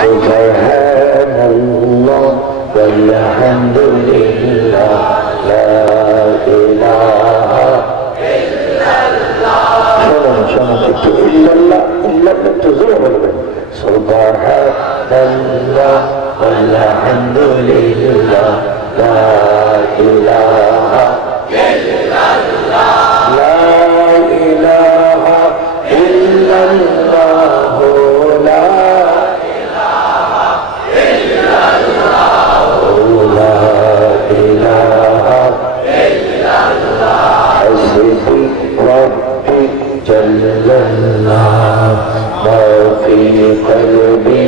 সুবহানাল্লাহ ওয়ালহামদুলিল্লাহ লা ইলাহা ইল্লাল্লাহ। শোনেন একটু ইল্লাল্লাহ একটু জোরে বলবেন। সুবহানাল্লাহ ওয়ালহামদুলিল্লাহ লা ইলাহা ইল্লাল্লাহ লা ইলাহা ইল্লাল্লাহ লা ইলাহা ইল্লাল্লাহ লা ইলাহা ইল্লাল্লাহ হাসবি রাব্বি জাল্লাল্লাহ মা ফি কলবি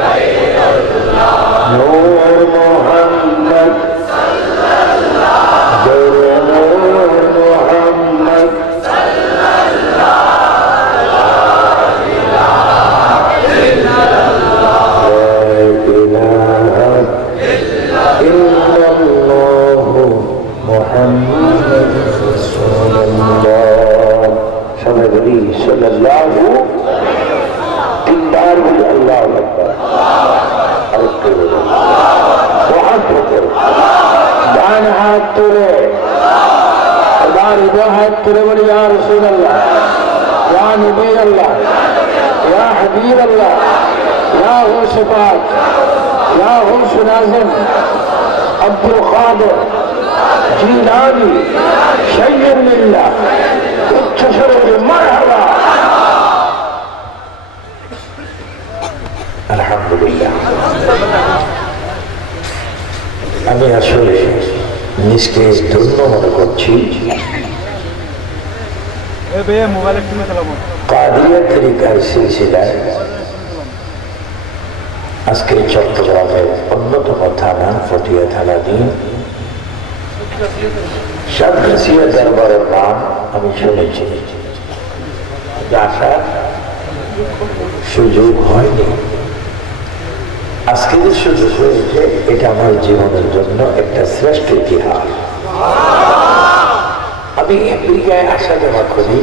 গায়রুল্লাহ নূর মুহাম্মদ সাল্লাল্লাহু নূর মুহাম্মদ يا رسول الله يا نبي الله يا حبيب الله يا غوث پاک يا غوث ناظم عبد القادر جیلانی شیخ للہ تشرف مرحبا আলহামদুলিল্লাহ। আমি আসলে নিজকে ধন্য মনে করছি কাদিয়া তরিকার সিলসিলায় আজকে চট্টগ্রামের অন্যতম থানা ফটিয়া থানাধীন সাতগাছিয়া দরবারের নাম আমি শুনেছি, আসার সুযোগ হয়নি। আজকে যে সুযোগ হয়েছে এটা আমার জীবনের জন্য একটা শ্রেষ্ঠ ইতিহাস। আমি আমেরিকায় আসা যাওয়া করি,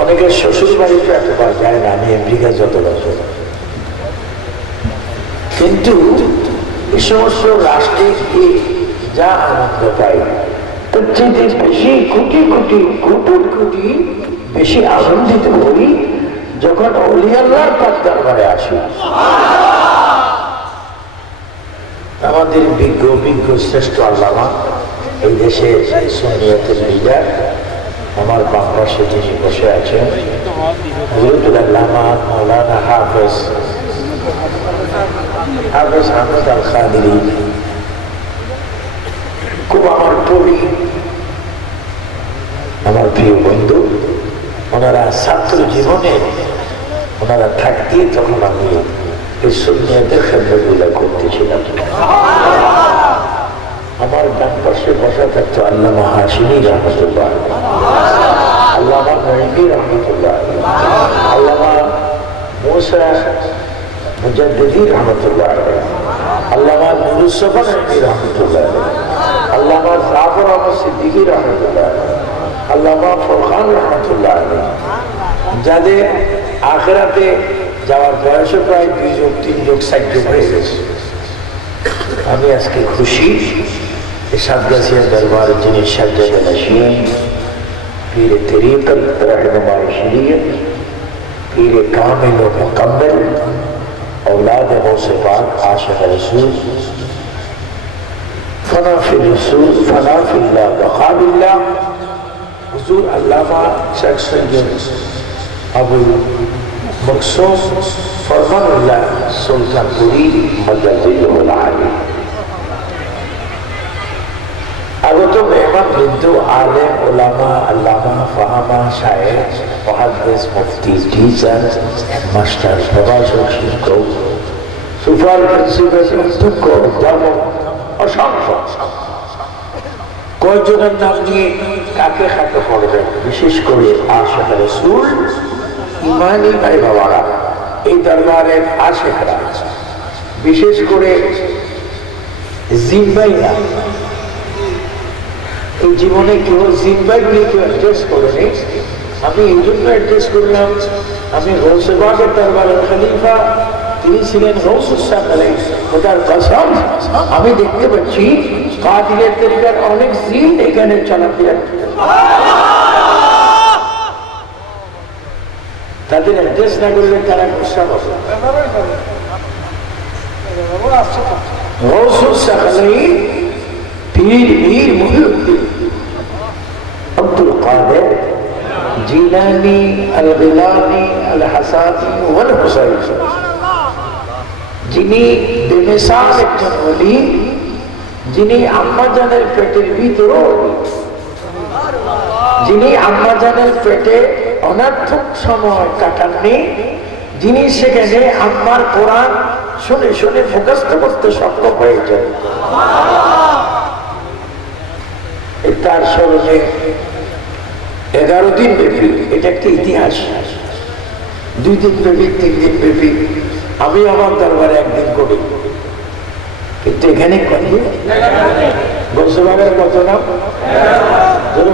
অনেকের শ্বশুর বাড়িতে এতবার যায় না, আমি আমেরিকা যত বছর, কিন্তু এই সমস্ত রাষ্ট্রে গিয়ে যা আনন্দ পাই তার চেয়ে বেশি কোটি কোটি কোটি বেশি আনন্দিত হই যখন ওলি আল্লাহর পাক দরবারে আসি। আমাদের বিজ্ঞ শ্রেষ্ঠ আল্লামা এই দেশে সুন্নিয়তের লিডার আমার বাম পাশে যিনি বসে আছেন হযরতুল আল্লামা মাওলানা হাফেজ আহমদ আল খাদিরি, খুব আমার কবি, আমার প্রিয় বন্ধু। ওনারা ছাত্র জীবনে ওনারা থাকতে তখন আমি এই সুন্নিয়তের খেদমতগুলো করতেছিলাম। আমার ডান পাশে বসা থাকতো আল্লামা হাশিমি রহমতুল্লাহ, আল্লামা নঈমি রহমতুল্লাহ, আল্লামা মুসা মুজাদ্দিদি রহমতুল্লাহ, আল্লামা নুরুজ্জামান নঈমি রহমতুল্লাহ, আল্লামা জাফর আহমদ সিদ্দিকী রহমতুল্লাহ, আল্লামা ফুরকান রহমতুল্লাহ, যাদের আখিরাতে যাওয়ার বয়সে প্রায় 2 যোগ 3 যোগ 4 যোগ হয়ে গেছে। আমি আজকে খুশি সাতগাছিয়া দরবার যিনি সাজ্জাদে নশীন পীর তরিকত रहनुमाए शरीयत पीर कामिल व मुकम्मल औलाद गौसे पाक आशिक रसूल फना फिर रसूल फना फिल्लाह बका बिल्लाह हुजूर अल्लामा शेख सैयद अबू मकसूम फरमानुल्लाह सुल्तानपुरी मददुल आली। আগত মেহমান বিন্দু আলেম ওলামা আল্লামা ফাহামা শায়েখ মুহাদ্দিস মুফতি টিচার মাস্টার প্রভাষক শিক্ষক সুপার প্রিন্সিপাল অধ্যক্ষ অধ্যাপক অসংখ্য কয়েকজনের নাম নিয়ে কাকে খাতে পড়বেন, বিশেষ করে আশিক রাসূল ইমানি ভাই বাবারা, এই দরবারের আশিকরা, বিশেষ করে জিম্বাইরা, এই জীবনে কেউ জিম্বাই নিয়ে কেউ অ্যাড্রেস করেনি। আমি এই জন্য অ্যাড্রেস করলাম, আমি গৌসে পাকের দরবারের খলিফা তিনি ছিলেন গৌসুস সাকালাই। খোদার কসম, আমি দেখতে পাচ্ছি কাদিয়ার তরিকার অনেক জিন এখানে চলাফেরা করতেন। তাদের অ্যাড্রেস না করলে তারা গুসা হবে। গৌসুস সাকালাই পীর মীর মুহিউদ্দিন আব্দুল কাদের জিলানী আল গিলানী আল হাসানি ওয়াল হুসাইন, যিনি বেমিসাল একজন ওলি, যিনি আম্মাজানের পেটের ভিতরেও, যিনি আম্মাজানের পেটে অনর্থক সময় কাটাননি, যিনি সেখানে আম্মার কোরআন শুনে শুনে মুখস্থ করতে সক্ষম হয়েছে। তার স্মরণে 11 দিন ব্যাপী, এটা একটা ইতিহাস, 2 দিন ব্যাপী 3 দিন ব্যাপী আমি আমার দরবারে একদিন করি, কিন্তু এখানে করি গৌসবাগের কত নাম,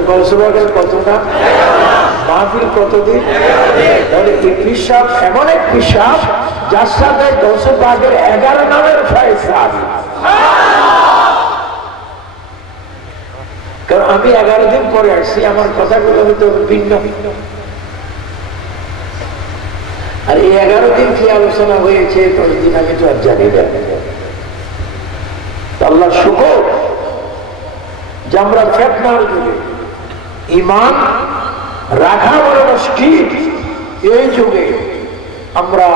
গৌসবাগের কত নাম, মাহফিল কতদিন। তাহলে এই পিসাব এমন এক পিসাব যার সাথে গৌসবাগের 11 নামের ফয়সালা আছে। কারণ আমি 11 দিন পরে আসছি, আমার কথাগুলো হয়তো ভিন্ন। আর এই 11 দিন কি আলোচনা হয়েছে 10 দিন আমি তো আর জানি না। আল্লাহ শুকর যে আমরা ফিতনার যুগে ঈমান রাখা বড় মুশকিল, এই যুগে আমরা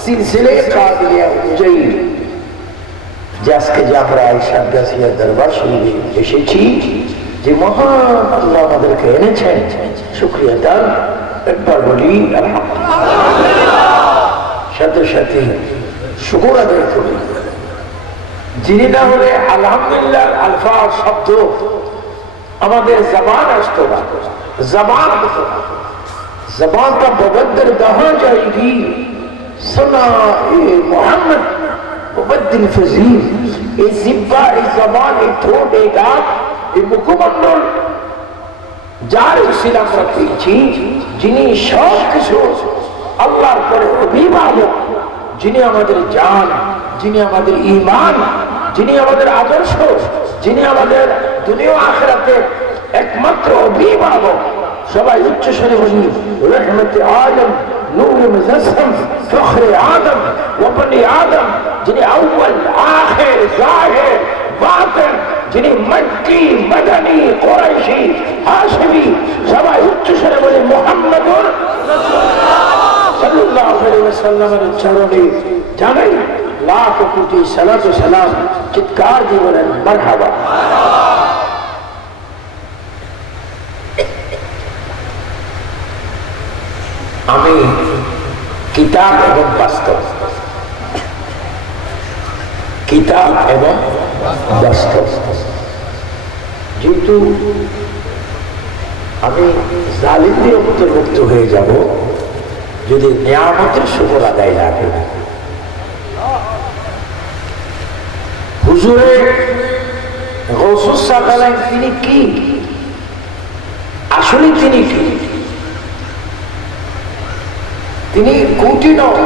সিলসিলে কাদিয়া অনুযায়ী যে আজকে যে আমরা আয়েশা গাছিয়া দরবার শরীফে এসেছি, যে মহান আল্লাহ আমাদেরকে এনেছেন, শুকরিয়া দান একবার বলি আলহামদুলিল্লাহ। সাথে সাথে শুকর আদায় করি, যিনি না হলে আলহামদুলিল্লাহ আলফাজ শব্দ আমাদের জবান আসতো না, জবান হতো না, জবানটা মুবদ্দল कहां जाएगी, सना ए मोहम्मद मुबद्दिल फजील। এই জিহ্বা, এই জবান, এই ঠোঁট, এই দাঁত, এই মুখমণ্ডল যার উসিলা আমরা পেয়েছি, যিনি সব কিছু আল্লাহর পরে অভিভাবক, যিনি আমাদের জান, যিনি আমাদের ঈমান, যিনি আমাদের আদর্শ, যিনি আমাদের দুনিয়া আখিরাতের একমাত্র অভিভাবক। সবাই উচ্চ স্বরে বলি রহমতে আদম, নূর মুজাসসাম, ফখরে আদম ওয়া বনি আদম, যিনি আউয়াল আখির জাহির বাতিন, যিনি মক্কি মদনী কুরাইশি হাশিমি। সবাই উচ্চ স্বরে বলি মুহাম্মাদুর রাসূলুল্লাহ সাল্লাল্লাহু আলাইহি ওয়াসাল্লামের চরণে জানাই লাখ কোটি সালাত ও সালাম। চিৎকার দিয়ে বলেন মারহাবা। আমি কিতাব এবং বাস্তব, কিতাব এবং বাস্তব, যেহেতু আমি জালিমদের অন্তর্ভুক্ত হয়ে যাব যদি নিয়ামতের শুকর আদায় না করি। হুজুরে গৌসুস সাকালাইন তিনি কি, আসলে তিনি কি? তিনি কোটি নয়,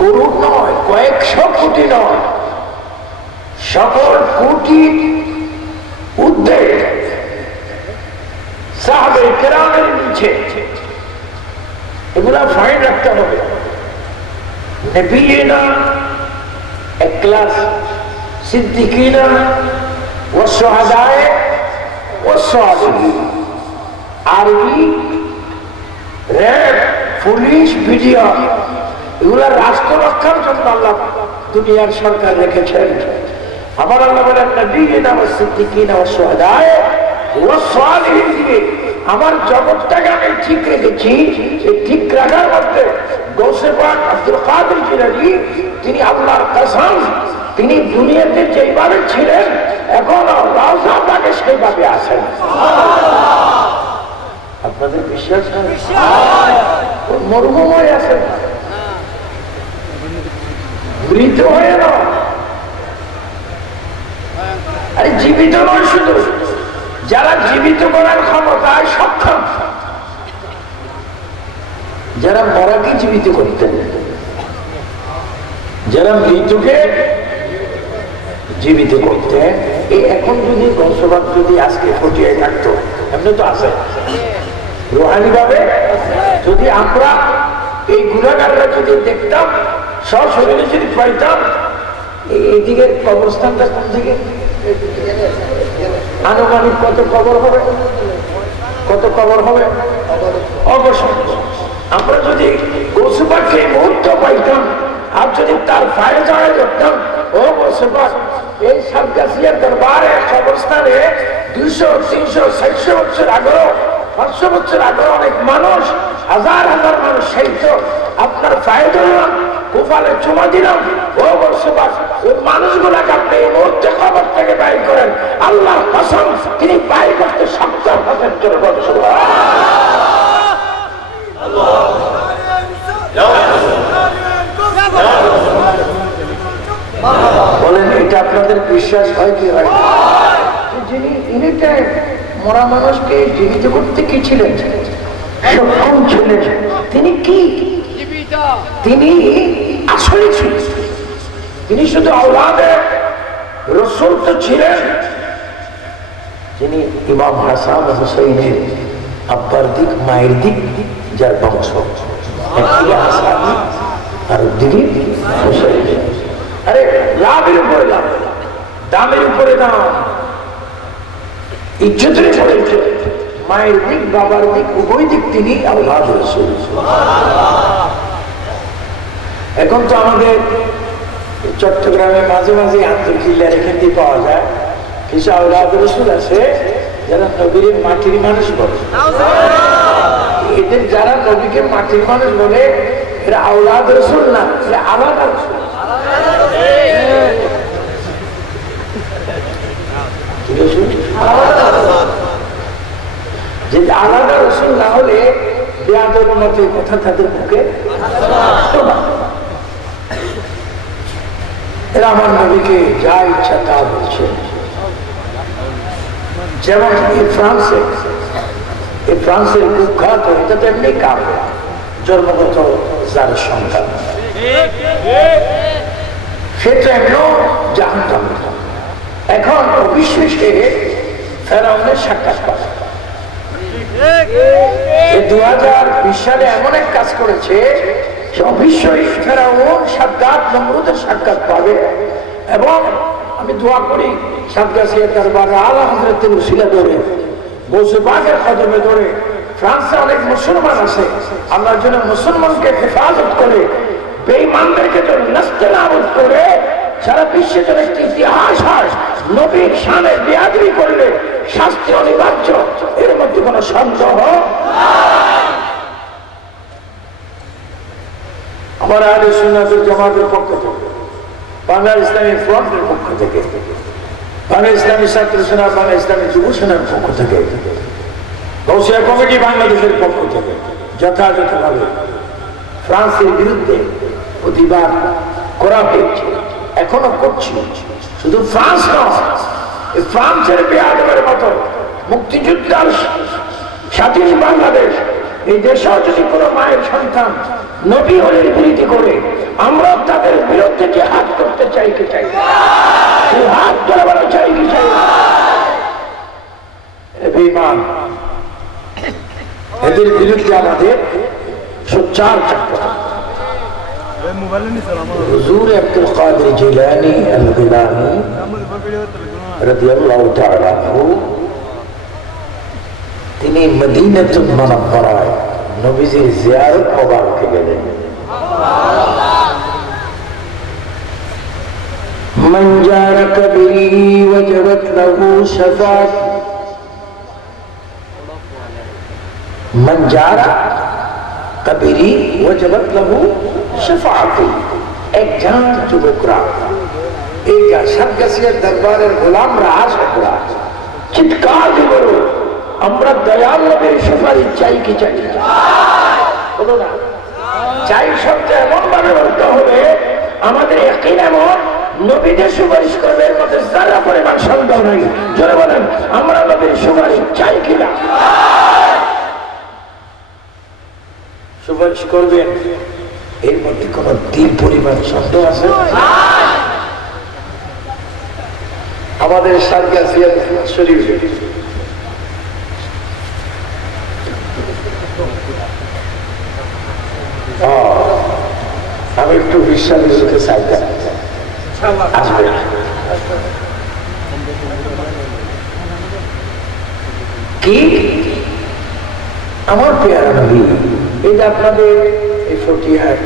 করুণ নয়, কয়েকশো কোটি নয়, সকল কোটি উদ্বেগ সাহাবে কেরামের নিচে, এগুলা ফাইন রাখতে হবে। নবিয়িনা এক ক্লাস, সিদ্দিকিনা ওয়া শুহাদায়ে ওয়া সালিহিন। আরবি, র্যাব, পুলিশ, বিডিআ, এগুলা রাষ্ট্র রক্ষার জন্য আল্লাহ দুনিয়ার সরকার রেখেছেন। আমার আল্লাহ বলেন নবিয়িনা ওয়া সিদ্দিকিনা ওয়া শুহাদায়ে ওয়া সালিহিন দিয়ে আমার জগৎটাকে আমি ঠিক রেখেছি। এই ঠিক রাখার মধ্যে গৌসে পাক আব্দুল কাদের জিলানী, তিনি আল্লাহর কসম, তিনি দুনিয়াতে যেভাবে ছিলেন এখন রওজা পাকে সেইভাবে আছেন। আপনাদের বিশ্বাস মরহুম হয়ে আছেন, মৃত হয়ে না। আরে জীবিত নয়, শুধু যারা জীবিত করার ক্ষমতায় সক্ষম, যারা মরাকে জীবিত করতেন। যারা মৃত্যুকে জীবিত করতে, এই এখন যদি গৌসবাদ যদি আজকে ফটিয়ে থাকতো, এমনি তো আছে রুহানি ভাবে, যদি আমরা এই গুণাগাররা যদি দেখতাম, সশরীরে যদি পাইতাম, এইদিকে কবরস্থানটা কোন দিকে, আনুমানিক কত কবর হবে, কত কবর হবে অবশ্যই। আমরা যদি গৌসবাদকে এই মুহূর্ত পাইতাম, আর যদি তার ফায়ে জড়াই করতাম, ও গৌসবাদ এই সাতগাছিয়ার দরবারে কবরস্থানে 200, 300, 400 বছর আগেও, 500 বছর আগেও অনেক মানুষ, হাজার হাজার মানুষ সাহিত্য আপনার ফায়ে ধরলাম, কুফালে চুমা দিলাম, ও গৌসবাদ ওই মানুষগুলাকে আপনি এই মুহূর্তে খবর থেকে বাইর করেন, আল্লাহর কসম তিনি বাইর করতে সক্ষম হবেন। বলেন এটা আপনাদের বিশ্বাস হয় কি হয়? যিনি ইনিটাইম মরা মানুষকে জীবিত করতে কি ছিলেন, সক্ষম ছিলেন, তিনি কি, তিনি আসলে ছিলেন, তিনি শুধু আওলাদে রাসূল তো ছিলেন, যিনি ইমাম হাসান হুসাইনের আব্বার দিক মায়ের দিক যার বংশ, একদিকে হাসান আর দিকে হুসাইন। আরে লাভের উপরে লাভ, দামের উপরে দাম, ইজ্জতের উপরে ইজ্জত, মায়ের দিক বাবার দিক উভয় দিক তিনি আওলাদ রাসূল। এখন তো আমাদের চট্টগ্রামে মাঝে মাঝে আন্তর্কিল্লার এখান দিয়ে পাওয়া যায় কিছু আওলাদ রাসূল আছে যারা নবীর মাটির মানুষ বলে। এদের যারা নবীকে মাটির মানুষ বলে, এরা আওলাদ রাসূল না, এরা আলাদা রাসূল। যে আলাদা রাসূল না হলে বেয়াদবের মতো কথা তাদের মুখে, এরা আমার নবীকে যা ইচ্ছা তা বলছে। যেমন এই ফ্রান্সের কুখ্যাত, এটা তো এমনি কারণ জন্মগত যার সন্তান, সেটা এমনও জানতাম। এখন অবিশ্বাসে ফেরাউনের সাক্ষাৎ পায়, 2020 সালে এমন এক কাজ করেছে, অবশ্যই ফেরাউন সাদ্দাত নমরুদের সাক্ষাৎ পাবে। এবং আমি দোয়া করি সাতগাছিয়ার দরবারে আলা হযরতের উসিলা ধরে, গৌসে পাকের কদমে ধরে, ফ্রান্সে অনেক মুসলমান আছে, আল্লাহর জন্য মুসলমানকে হেফাজত করে, বেঈমানদেরকে তো নাস্তানাবুদ করে, সারা বিশ্বে তো একটি ইতিহাস হয়, নবীর শানে বেয়াদবি করলে শাস্তি অনিবার্য, এর মধ্যে কোনো সন্দেহ। আমার আহলে সুন্নাত ওয়াল জামাতের পক্ষ থেকে, বাংলা ইসলামী ফ্রন্টের পক্ষ থেকে, বাংলা ইসলামী ছাত্র সেনা, বাংলা ইসলামী যুব সেনার পক্ষ থেকে, গৌসিয়া কমিটি বাংলাদেশের পক্ষ থেকে যথাযথভাবে ফ্রান্সের বিরুদ্ধে প্রতিবাদ করা হয়েছে, এখনো করছি। শুধু ফ্রান্স নয়, ফ্রান্সের বেয়াদবের মতো মুক্তিযুদ্ধের স্বাধীন বাংলাদেশ, এই দেশেও যদি কোনো মায়ের সন্তান নবী হলের বিরোধী করে, আমরা তাদের বিরুদ্ধে যে হাত করতে চাই কি চাই, হাত ধরে চাই কি চাই, বেঈমান, এদের বিরুদ্ধে আমাদের সোচ্চার থাকতে হবে। হুজুর আব্দুল কাদের জিলানী আল-গিলানী রাদিয়াল্লাহু তাআলা আনহু, তিনি মদিনাতুল মুনাওয়ারায় নবীজির জিয়ারত মোবারকে গেলেন। মান জারা কবরি ওয়াজবাত লাহু শাফাআত, মান জারা কবরি ওয়াজবাত লাহু শাফাআত। এক জান যুবকরা, এই সাতগাছিয়ার দরবারের গোলামরা, আশিকরা চিৎকার দিয়ে বলো, আমরা দয়াল নবীর সুপারিশ চাই কি চাই না? বলো না, চাই শব্দ এমন ভাবে বলতে হবে, আমাদের ইয়াকিন এমন, নবীদের সুপারিশ করবে, এর মধ্যে যারা পরিমাণ সন্দেহ নাই। জোরে বলেন, আমরা নবীর সুপারিশ চাই কিনা? সুপারিশ করবেন এর মধ্যে কোন তিল পরিমাণ সন্দেহ আছে? আমাদের সাতগাছিয়া শরীফে আমি একটু বিশ্বাস দিতে চাইতাম, আসবে কি আমার পেয়ারা নবী। এই যে আপনাদের এই ফটিয়ার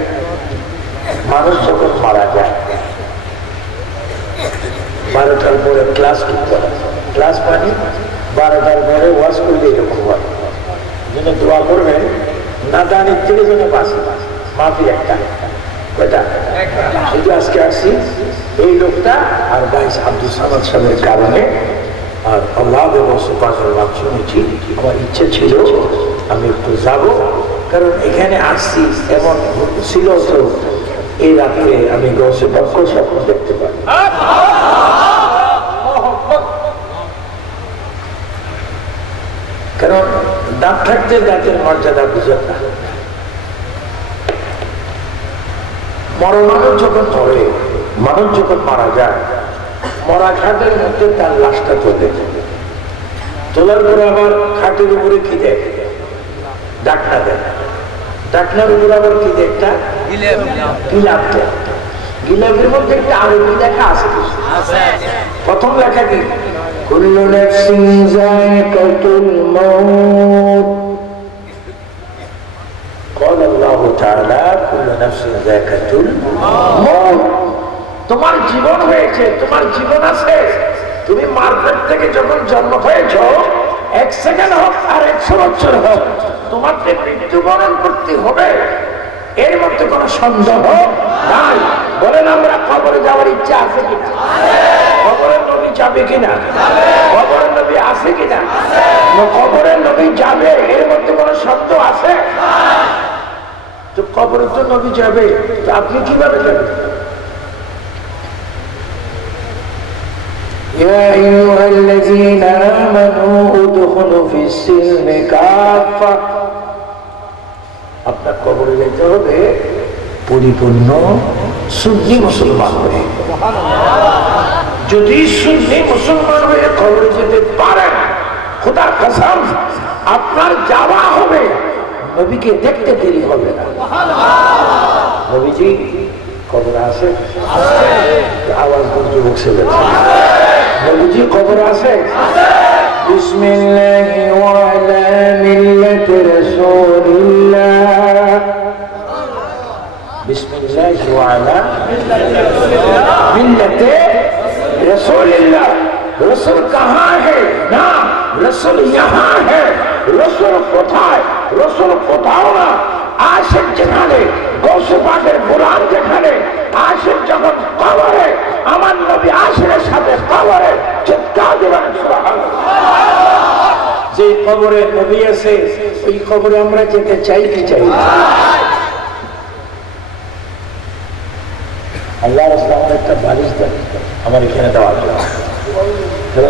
মানুষ যখন মারা যায় 12টার পরে ক্লাস করতে হয়, ক্লাস মানে 12টার পরে ওয়াজ করলে এরকম হয়, যেন দোয়া করবেন না দানির থেকে যেন বাঁচে, মাফি একটা কয়টা শুধু আজকে আসছি এই লোকটা আর বাইশ আব্দুল সামাদ সাহেবের কারণে আর আল্লাহ পাকের নাম শুনেছি, আমার ইচ্ছে ছিল আমি একটু যাব, কারণ এখানে আসছি এমন ছিল তো এই রাত্রে আমি গৌসে পক্ষ স্বপ্ন দেখতে পারি। কারণ দাঁত থাকতে দাঁতের মর্যাদা বুঝেন না। মানুষ যখন ধরে, মানুষ যখন মারা যায়, মরা খাটের মধ্যে তার লাশটা তোলে, তোলার পরে আবার খাটের উপরে কি দেয়, ডাকনা দেয়, ডাকনার উপরে আবার কি দেয়, একটা গিলাপ দেয়। গিলাপের মধ্যে একটা আরবি লেখা আছে, প্রথম লেখা কি, কুল্লু নাফসিন যায়কাতুল মাউত, قال الله تعالى كل نفس ذائقة الموت। তোমার জীবন হয়েছে, তোমার জীবন আছে, তুমি মার্কেট থেকে যখন জন্ম হয়েছ 1 সেকেন্ড হোক আর 100 বছর হোক তোমার মৃত্যুবরণ করতে হবে, এর মধ্যে কোনো সন্দেহ নাই। বলেন আমরা কবরে যাওয়ার ইচ্ছা আছে কিনা? কবরের নবী যাবে কিনা? কবরের নবী আছে কিনা? কবরের নবী যাবে, এর মধ্যে কোনো সন্দেহ আছে? তো কবরে তো নবী যাবে, তো আপনি কিভাবে যাবেন? يا أيها الذين آمنوا ادخلوا في السلم كافة। আপনার কবরে যেতে হবে পরিপূর্ণ সুন্নি মুসলমান হয়ে। যদি সুন্নি মুসলমান হয়ে কবরে যেতে পারেন, খোদার কসম আপনার যাওয়া হবে, নবীকে দেখতে দেরি হবে না। নবীজি কবর আছে, আওয়াজ করতে বসে গেছে, নবীজি কবর আছে। বিসমিল্লাহি ওয়া আলা মিল্লাতি রাসূলিল্লাহ, বিসমিল্লাহি ওয়া আলা মিল্লাতি রাসূলিল্লাহ। রসুল কাহা হ্যায়? না, রসুল ইহা হ্যায়। রসুল কোথায়? রসুল কোথাও না। আশিক যেখানে, গৌসে পাকের গোলাম যেখানে, আশিক যখন কবরে, আমার নবী আশিকের সাথে কবরে চিৎকার দিবেন সুবহানাল্লাহ। যে কবরে নবী আছে ওই কবরে আমরা যেতে চাই কি চাই? আল্লাহ রাসূল একটা বালিশ দেন আমার এখানে দেওয়ার জন্য।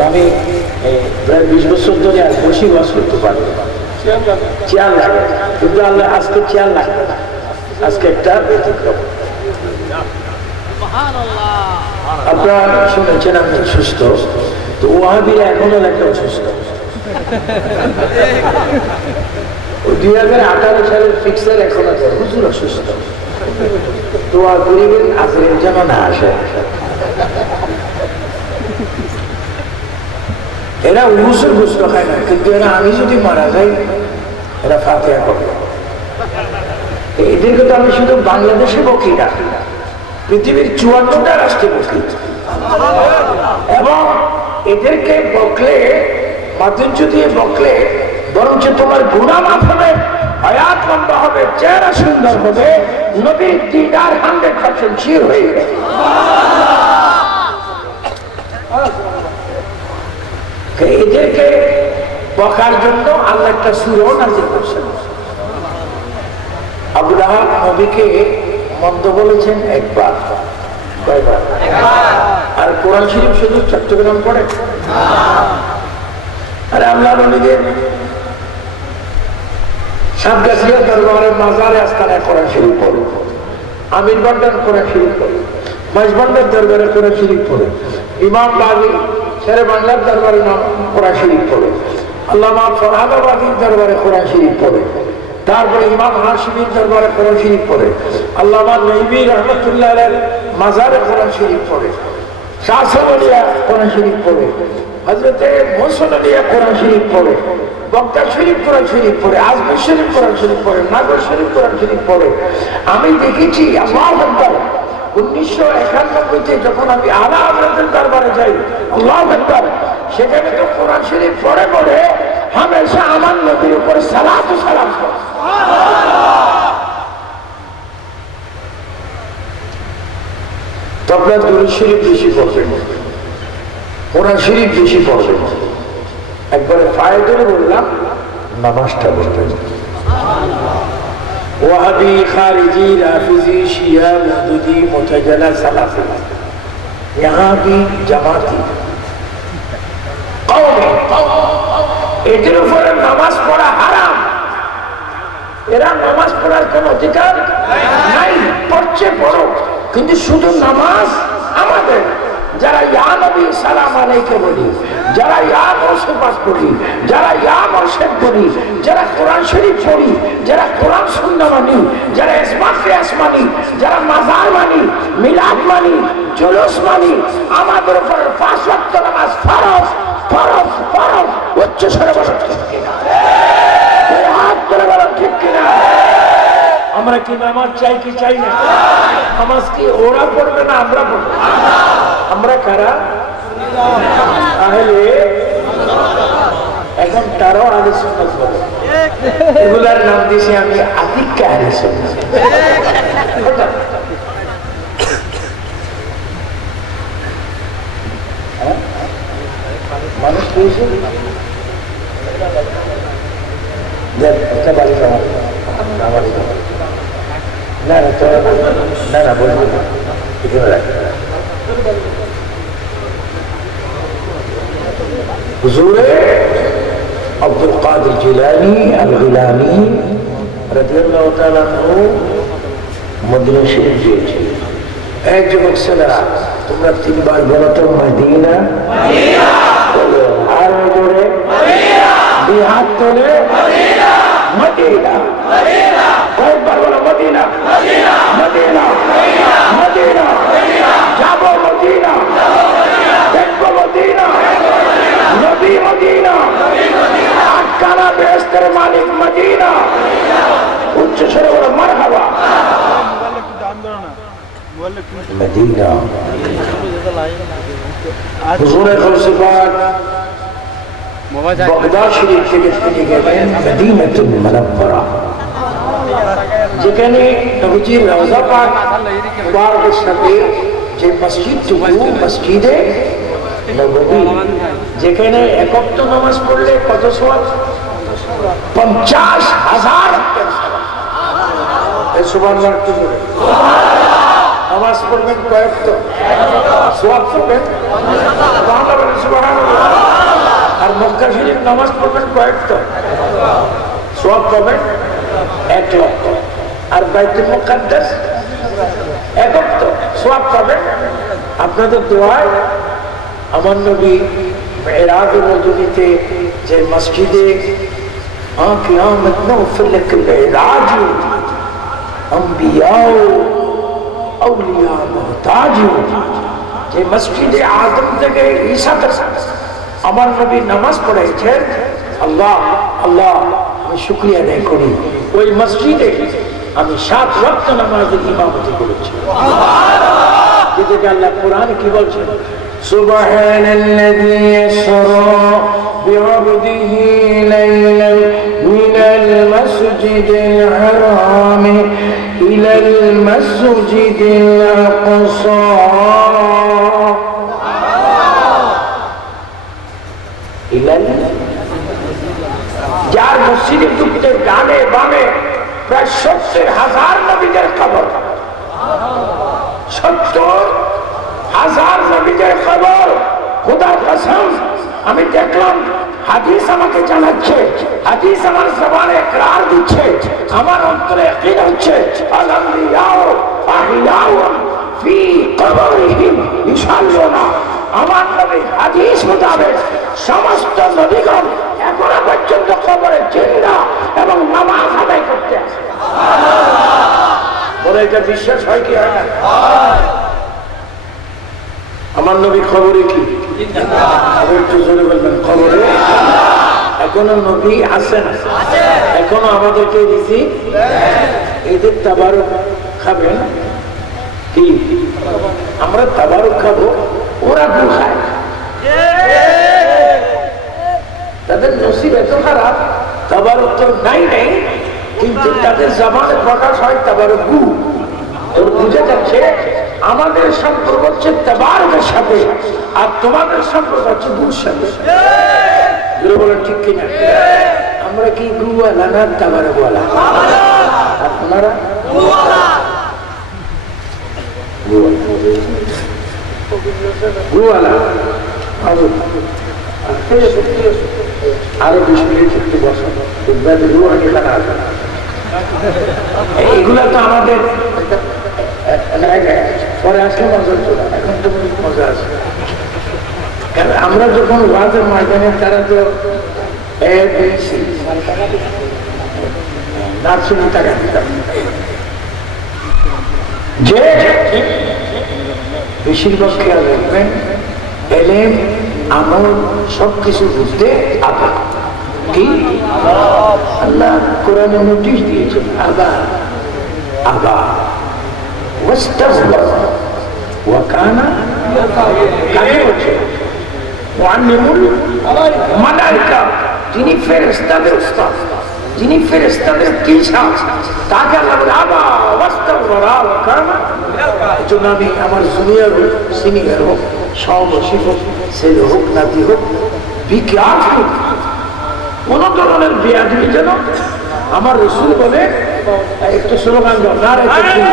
আমি প্রায় 20 বছর ধরে আর বসে বাস করতে পারি, চেয়ার লাগে, কিন্তু আল্লাহ আজকে চেয়ার লাগবে না, আজকে একটা ব্যতিক্রম। আপনারা শুনেছেন আমি সুস্থ, তো ওয়াহাবিরা এখনো একটা অসুস্থ। 2018 সালের ফিক্সার এখন আছে, হুজুর অসুস্থ, দোয়া করিবেন আজরের যেন না আসে। এরা উরুসের গোস্ত খায় না, কিন্তু এরা আমি যদি মারা যাই এরা ফাতিহা করে। এদেরকে তো আমি শুধু বাংলাদেশে বকি না, পৃথিবীর 54টা রাষ্ট্রে বকি, এবং এদেরকে বকলে, মাতৃঞ্চ দিয়ে বকলে বরঞ্চ তোমার গুনাহ মাফ হবে, হায়াত লম্বা হবে, চেহারা সুন্দর হবে, নবীর দিদার 100% শির হয়ে গেছে। এদেরকে বকার জন্য আল্লাহ একটা সূরা নাযিল করেছেন। আবু লাহাব নবীকে মন্দ বলেছেন একবার, কয়বার? আর কোরআন শরীফ শুধু চট্টগ্রাম পড়ে, আর আল্লাহর ওলিদের সাতগাছিয়া দরবারের মাজারে আস্তানায় কোরআন শরীফ পড়ে। আমির ভান্ডার কোরআন শরীফ পড়ে, মাইজ ভান্ডার দরবারে কোরআন শরীফ পড়ে, ইমাম বাগি শেরে বাংলার দরবারে কোরআন শরীফ পড়ে, আল্লামা ফরহাদাবাদীর দরবারে কোরআন শরীফ পড়ে, তারপরে ইমাম হাশিমির দরবারে কোরআন শরীফ পড়ে, আল্লামা নঈমী রহমতুল্লাহ আলাইহির মাজারে কোরআন শরীফ পড়ে, শাহ সাওলিয়া কোরআন শরীফ পড়ে, হযরতে মুহসিন আলিয়া কোরআন শরীফ পড়ে, বক্তা শরীফ কোরআন শরীফ পড়ে, আজমির শরীফ কোরআন শরীফ পড়ে, নাগর শরীফ কোরআন শরীফ পড়ে। আমি দেখেছি আল্লাহু আকবার 1991-তে যখন আমি আলা হযরতের দরবারে যাই, আল্লাহু আকবার, সেখানে তো কোরআন শরীফ পড়ে পড়ে হামেশা আমার নবীর উপর সালাত ও সালাম করে। তো আপনার দুরূদ শরীফ বেশি পড়বেন, কোরআন শরীফ বেশি পড়বেন। একবারে ফায়দা বললাম, নামাজটা বলবেন। ওয়াহাবি, খারিজি, রাফিজি, শিয়া, মওদুদি, মুতাজিলা, সালাফি, यहाँ भी জামাতি কওমি, এদের উপরে নামাজ পড়া হারাম। এরা নামাজ পড়ার কোন অধিকার নাই। পড়ছে পড়ো, কিন্তু শুধু নামাজ আমাদের যারা ইয়া নবী সালাম আলাইকে বলি, যারা ইয়া মুর্শিদ পাঠ করি, যারা ইয়া মুর্শিদ বলি, যারা কোরআন শরীফ পড়ি, যারা কোরআন সুন্নাহ মানি, যারা ইসমাত কিয়াস মানি, যারা মাজার মানি, মিলাদ মানি, জুলুস মানি, আমাদের উপর 5 ওয়াক্ত নামাজ ফরজ ফরজ ফরজ। উচ্চ স্বরে বলো ঠিক কিনা? হাত ধরে বলো ঠিক কিনা? আমরা কি নামাজ চাই কি চাই না? নামাজ কি ওরা পড়বে না আমরা পড়বো? আমরা কারা? তাহলে এখন তারাও আহলে সুন্নাত বলে, এগুলার নাম দিয়েছি আমি আতিক্কা আহলে সুন্নাত। মানুষ পেয়েছে না না না বলবো না, এখানে রাখ। হুজুর আব্দুল কাদের জিলানী আল গিলানী রাদিয়াল্লাহু তাআলা আনহু মদিনা শরীফ গিয়েছে। এই যুবক ছেলেরা, তোমরা 3 বার বলো তো মদিনা মদিনা, আর জোরে মদিনা, 2 হাত তুলে মদিনা মদিনা মদিনা, কয়েকবার বলো Medina Medina Medina Medina Medina, যাবো মদিনা দেখবো মদিনা, নবী মদিনা, আটকানা বেহেশতের মালিক মদিনা। উচ্চ স্বরে বলো মারহাবা মদিনা। হুজুরে গৌসে পাক বাগদাদ শরীফ থেকে তিনি গেলেন মদিনাতুল মুনাওয়ারা, যেখানে নবীজির রওজা পাক মুবারকের সাথে যে মসজিদটুকু মসজিদে নববী, যেখানে একত্র নামাজ পড়লে কত সওয়াব? 50,000। সুবহানাল্লাহ। নামাজ পড়বেন কয়েকটা, সওয়াব পাবেন সুবহানাল্লাহ। আর মক্কা শরীফ নামাজ পড়বেন কয়েকটা, সওয়াব পাবেন 1 লক্ষ। আর বাইতুল মুকাদ্দাস একত্র সওয়াব পাবেন। আপনাদের দোয়ায় আমার নবী মেরাজে রজনীতে যে মসজিদে কিয়ামত নওফিল মেরাজ अंबिया औलिया मोहताज যে মসজিদে আদম থেকে ঈসা তক আমার নবী নামাজ পড়াইছেন। আল্লাহ আল্লাহ, আমি শুকরিয়া আদায় করি, ওই মসজিদে আমি 7 ওয়াক্ত নামাজের ইমামতি করেছি। যেটাকে আল্লাহ কোরআনে কি বলছেন? সুবহানাল্লাযী ইয়াসরা বি'আবদিহি লাইলান মিনাল মাসজিদিল হারাম ইলাল মাসজিদিল আকসা। যার মসজিদে ঢুকতে ডানে বামে প্রায় 70,000 নবীদের কবর, 70,000 নবীদের কবর। খোদার কসম, আমি দেখলাম হাদিস আমাকে জানাচ্ছে, হাদিস আমার জবানে ইকরার দিচ্ছে, আমার অন্তরে ইয়াকিন হচ্ছে আল-আম্বিয়া আহিয়াউন ফি কবরিহিম ইউসাল্লুনা। আমার নবী হাদিস মোতাবেক সমস্ত নবীগণ এখনো পর্যন্ত কবরে জিন্দা এবং নামাজ আদায় করতে আছে। বলে এটা বিশ্বাস হয় কি হয় না? আমার নবী খবরে কি একটু জোরে বলবেন, খবরে এখনো নবী আছেন, এখনো আমাদেরকে দিছি এদের তাবারুক খাবেন কি? আমরা তাবারুক খাবো, ওরা গু খায়। তাদের নসিব এত খারাপ, তাবারুক তো নাই নাই, কিন্তু তাদের জামানে প্রকাশ হয় তাবারুক গু। তো বুঝে যাচ্ছে আমাদের সম্পর্ক হচ্ছে তাবারুকের সাথে, আর তোমাদের সম্পর্ক হচ্ছে গুর সাথে। বলেন ঠিক কিনা? আমরা কি গুওয়ালা না তাবারুকওয়ালা? আপনারা আরো 20 মিনিট একটু বসো, এগুলা তো আমাদের পরে আসলে মজা ছিল, এখন তো মজা আছে। কারণ আমরা যখন ওয়াজের ময়দানে তারা তো নার্সিংয়ে টাকা দিতাম, যে বেশিরভাগ খেয়াল রাখবেন এলেম আমল সবকিছু বুঝতে আগে কি আল্লাহ কোরআনে নোটিশ দিয়েছেন, আবার আবার ওয়াকানা কাকে বলছে? মুআল্লিমুল মালায়েকা, যিনি ফেরেশতাদের উস্তাদ, যিনি ফেরেশতাদের টিচার, তাকে আল্লাহ আবা ওয়াস্তাগফারা ওয়াকানা। এজন্য আমি আমার জুনিয়র হোক, সিনিয়র হোক, সহবর্তী হোক, ছেলে হোক, নাতি হোক, বিজ্ঞান হোক, কোন ধরনের বেয়াদবি যেন আমার রাসূল বলে একটু স্লোগান দাও, নারে তাকবীর।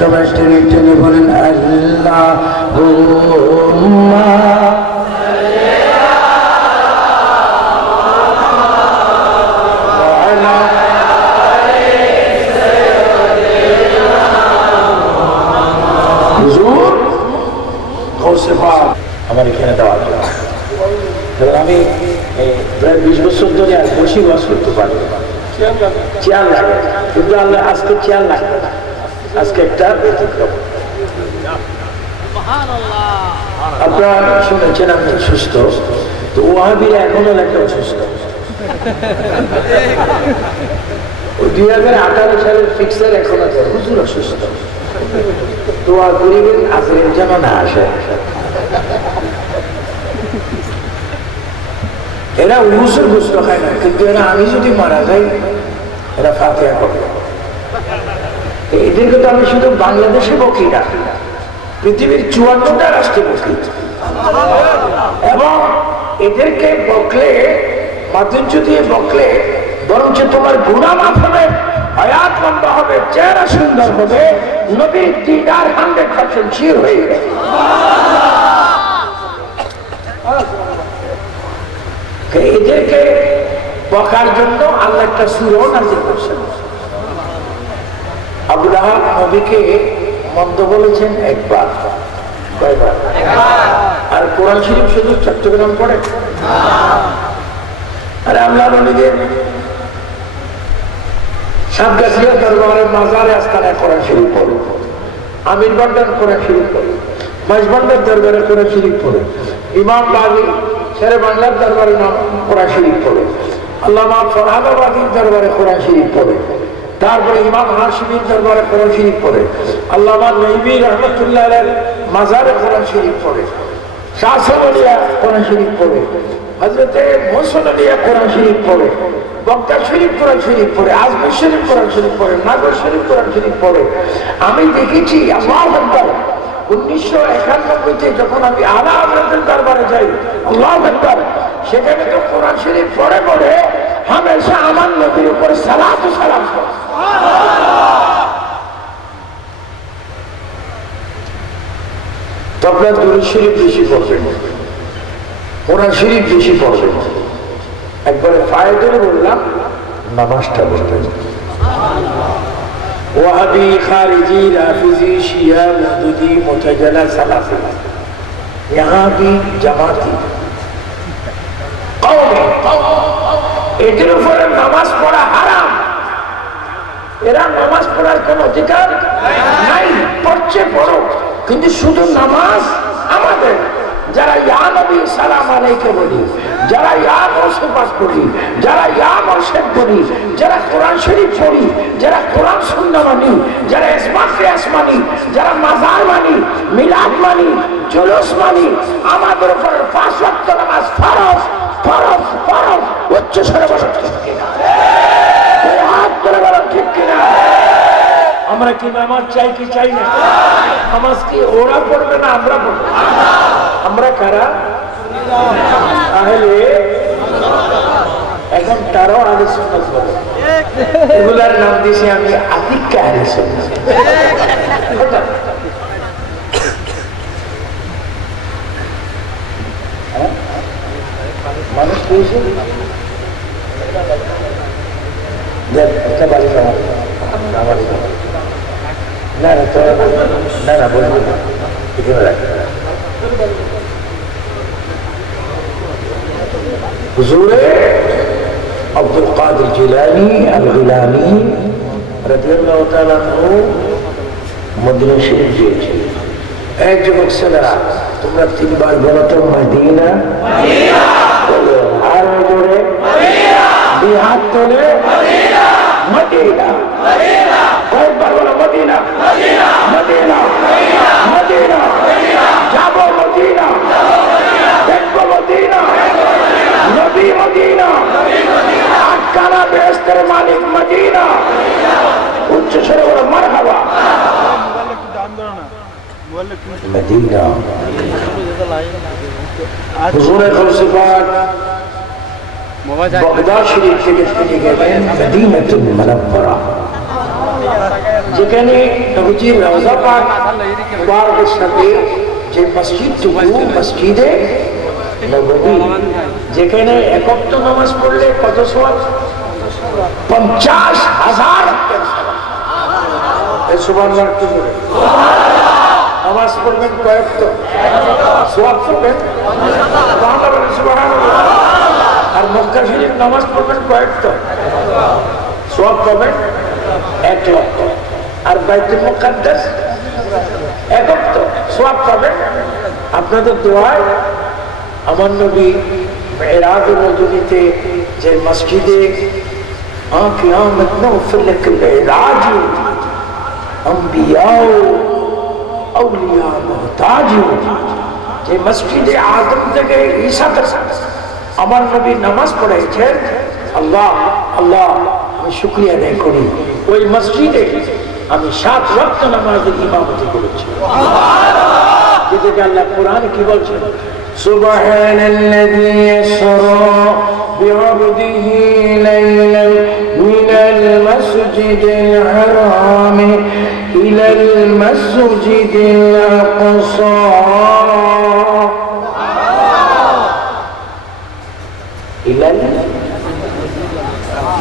সবাই টেনে টেনে বলেন আল্লাহুম্মা আমার এখানে দেওয়া। আমি প্রায় 20 বছর ধরে আর বসি বাস করতে পারি, চেয়ার লাগে, কিন্তু আল্লাহ আজকে চেয়ার লাগবে না, আজকে একটা ব্যতিক্রম। আপনারা শুনেছেন আমি সুস্থ, তো ওয়াহাবিরা এখনো একটা অসুস্থ। 2018 সালের ফিক্সার এখন আছে, হুজুর অসুস্থ, দোয়া করিবেন আখেরের যেন না আসে। এরা উরুসের গোস্ত খায় না, কিন্তু এরা আমি যদি মারা যাই এরা ফাতিহা করে। এদেরকে তো আমি শুধু বাংলাদেশে বকি না, পৃথিবীর 54টা রাষ্ট্রে বকি, এবং এদেরকে বকলে মাধুর্য দিয়ে বকলে বরঞ্চ তোমার গুনাহ মাফ হবে, হায়াত লম্বা হবে, চেহারা সুন্দর হবে, নবীর দিদার 100% শিওর হয়ে গেছে। এদেরকে বকার জন্য আল্লাহ একটা সূরা নাযিল করেছেন। আবু লাহাব নবীকে মন্দ বলেছেন একবার, কয়বার? আর কোরআন শরীফ শুধু চট্টগ্রাম পড়ে, আর আল্লাহ নবীদের সাতগাছিয়া দরবারের মাজারে আস্তানায় কোরআন শরীফ পড়ে, আমির বান্ডার কোরআন শরীফ পড়ে, মাইজবান্ডার দরবারে কোরআন শরীফ পড়ে, ইমাম গাজী শেরে বাংলার দরবারে কোরআন শরীফ পড়ে, আল্লামা ফরহাদাবাদীর দরবারে কোরআন শরীফ পড়ে, তারপরে ইমাম হাশিমির দরবারে কোরআন শরীফ পড়ে, আল্লামা নঈমী রহমতুল্লাহ আলাইহির মাজারে কোরআন শরীফ পড়ে, শাহ সাওলিয়া কোরআন শরীফ পড়ে, হযরতে মুহসিন আলিয়া কোরআন শরীফ পড়ে, বক্তা শরীফ কোরআন শরীফ পড়ে, আজমির শরীফ কোরআন শরীফ পড়ে, নাগর শরীফ কোরআন শরীফ পড়ে। আমি দেখেছি আল্লাহু আকবার 1991-তে যখন আমি আলা হযরতের দরবারে যাই, আল্লাহু আকবার, সেখানে তো কোরআন শরীফ পড়ে পড়ে হামেশা আমার নবীর উপর সালাত ও সালাম করে। তো আপনার দুরূদ শরীফ বেশি পড়বেন, কোরআন শরীফ বেশি পড়বেন। একবারে ফায়দা বললাম, নামাজটা পড়বেন। ওয়াহাবি, খারিজি, রাফিজি, শিয়া, মওদুদি, মুতাজিলা, সালাফি, यहाँ भी জামাতি কওমি, এদের উপরে নামাজ পড়া হারাম। এরা নামাজ পড়ার কোন অধিকার নাই। পড়ছে পড়ো, কিন্তু শুধু নামাজ আমাদের যারা ইয়া নবী সালাম আলাইকে বলি, যারা ইয়া মুর্শিদ পাঠ করি, যারা ইয়া মুর্শিদ বলি, যারা কোরআন শরীফ পড়ি, যারা কোরআন সুন্নাহ মানি, যারা ইসমাত কিয়াস মানি, যারা মাজার মানি, মিলাদ মানি, জুলুস মানি, আমাদের উপর 5 ওয়াক্ত নামাজ ফরজ ফরজ ফরজ। উচ্চ স্বরে বলো ঠিক কিনা? হাত ধরে বলো ঠিক কিনা? আমরা কি নামাজ চাই কি চাই না? নামাজ কি ওরা পড়বে না আমরা পড়বো? আমরা কারা? তাহলে এখন তারাও আহলে সুন্নাত বলে, এগুলার নাম দিয়েছি আমি আতিক্কা আহলে সুন্নাত। মানুষ পেয়েছে না না না বলবো না, হুজুর আব্দুল কাদের জিলানী আল-গিলানী রাদিয়াল্লাহু তাআলা আনহু মদিনা শরীফ গিয়েছে। এক যুবক ছেলেরা, তোমরা 3 বার বলো তো মদিনা মদিনা, আর জোরে মদিনা, 2 হাত তুলে মদিনা মদিনা মদিনা, কয়েকবার বলো Medina Medina Medina Medina Medina, যাবো মদিনা দেখবো মদিনা, নবী মদিনা, আটকানা বেহেশতের মালিক মদিনা। উচ্চ স্বরে বলো মারহাবা মদিনা। হুজুরে গৌসে পাক বাগদাদ শরীফ থেকে তিনি গেলেন মদিনাতুল মুনাওয়ারা, যেখানে নবীজির রওজা পাক মুবারকের সাথে যে মসজিদটুকু, মসজিদে নববী, যেখানে একত্র নামাজ পড়লে কত সওয়াব? 50,000 সুবহানাল্লাহ। নামাজ পড়বেন কয়েকত, সওয়াব পাবেন সুবহানাল্লাহ। আর মক্কা শরীফ নামাজ পড়বেন কয়েকত, সওয়াব পাবেন 1 লক্ষ। আর বাইতুল মুকাদ্দাস একত্র সওয়াব পাবেন। আপনাদের দোয়ায় আমার নবী মেরাজ রজনীতে যে মসজিদে কিয়ামত নফিল মেরাজ আম্বিয়া আউলিয়া মুহতাজ, যে মসজিদে আদম থেকে ঈসা তক আমার নবী নামাজ পড়েছেন। আল্লাহ আল্লাহ, আমি শুকরিয়া আদায় করি, ওই মসজিদে আমি 7 ওয়াক্ত নামাজের ইমামতি করেছি। যেটাকে আল্লাহ কোরআনে কি বলছেন? সুবহানাল্লাযী ইয়াসরা বি'আবদিহি লাইলান মিনাল মাসজিদিল হারাম ইলাল মাসজিদিল আকসা।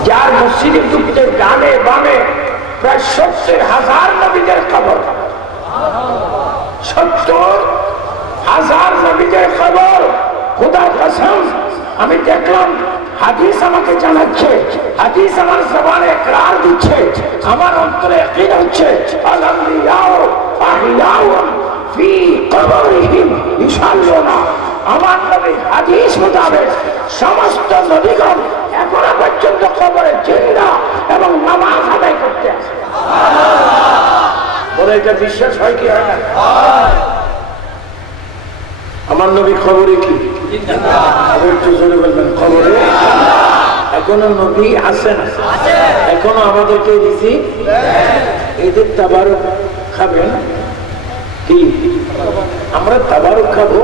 যার মসজিদে ঢুকতে ডানে বামে প্রায় 70,000 নবীদের কবর, 70,000 নবীদের কবর। খোদার কসম, আমি দেখলাম হাদিস আমাকে জানাচ্ছে, হাদিস আমার জবানে ইকরার দিচ্ছে, আমার অন্তরে ইয়াকিন হচ্ছে আল-আম্বিয়াউ আহিয়াউ ফি কবরিহিম ইউসাল্লুনা আমার নবী হাদিস মোতাবেক সমস্ত নবীগণ এখনো পর্যন্ত কবরে জিন্দা এবং নামাজ আদায় করতে আসে। বলে এটা বিশ্বাস হয় কি হয় না? আমার নবী খবরে কি একটু জোরে বলবেন, খবরে এখনো নবী আসেন, এখনো আমাদেরকে দিছি এদের তাবারুক খাবেন কি? আমরা তাবারুক খাবো,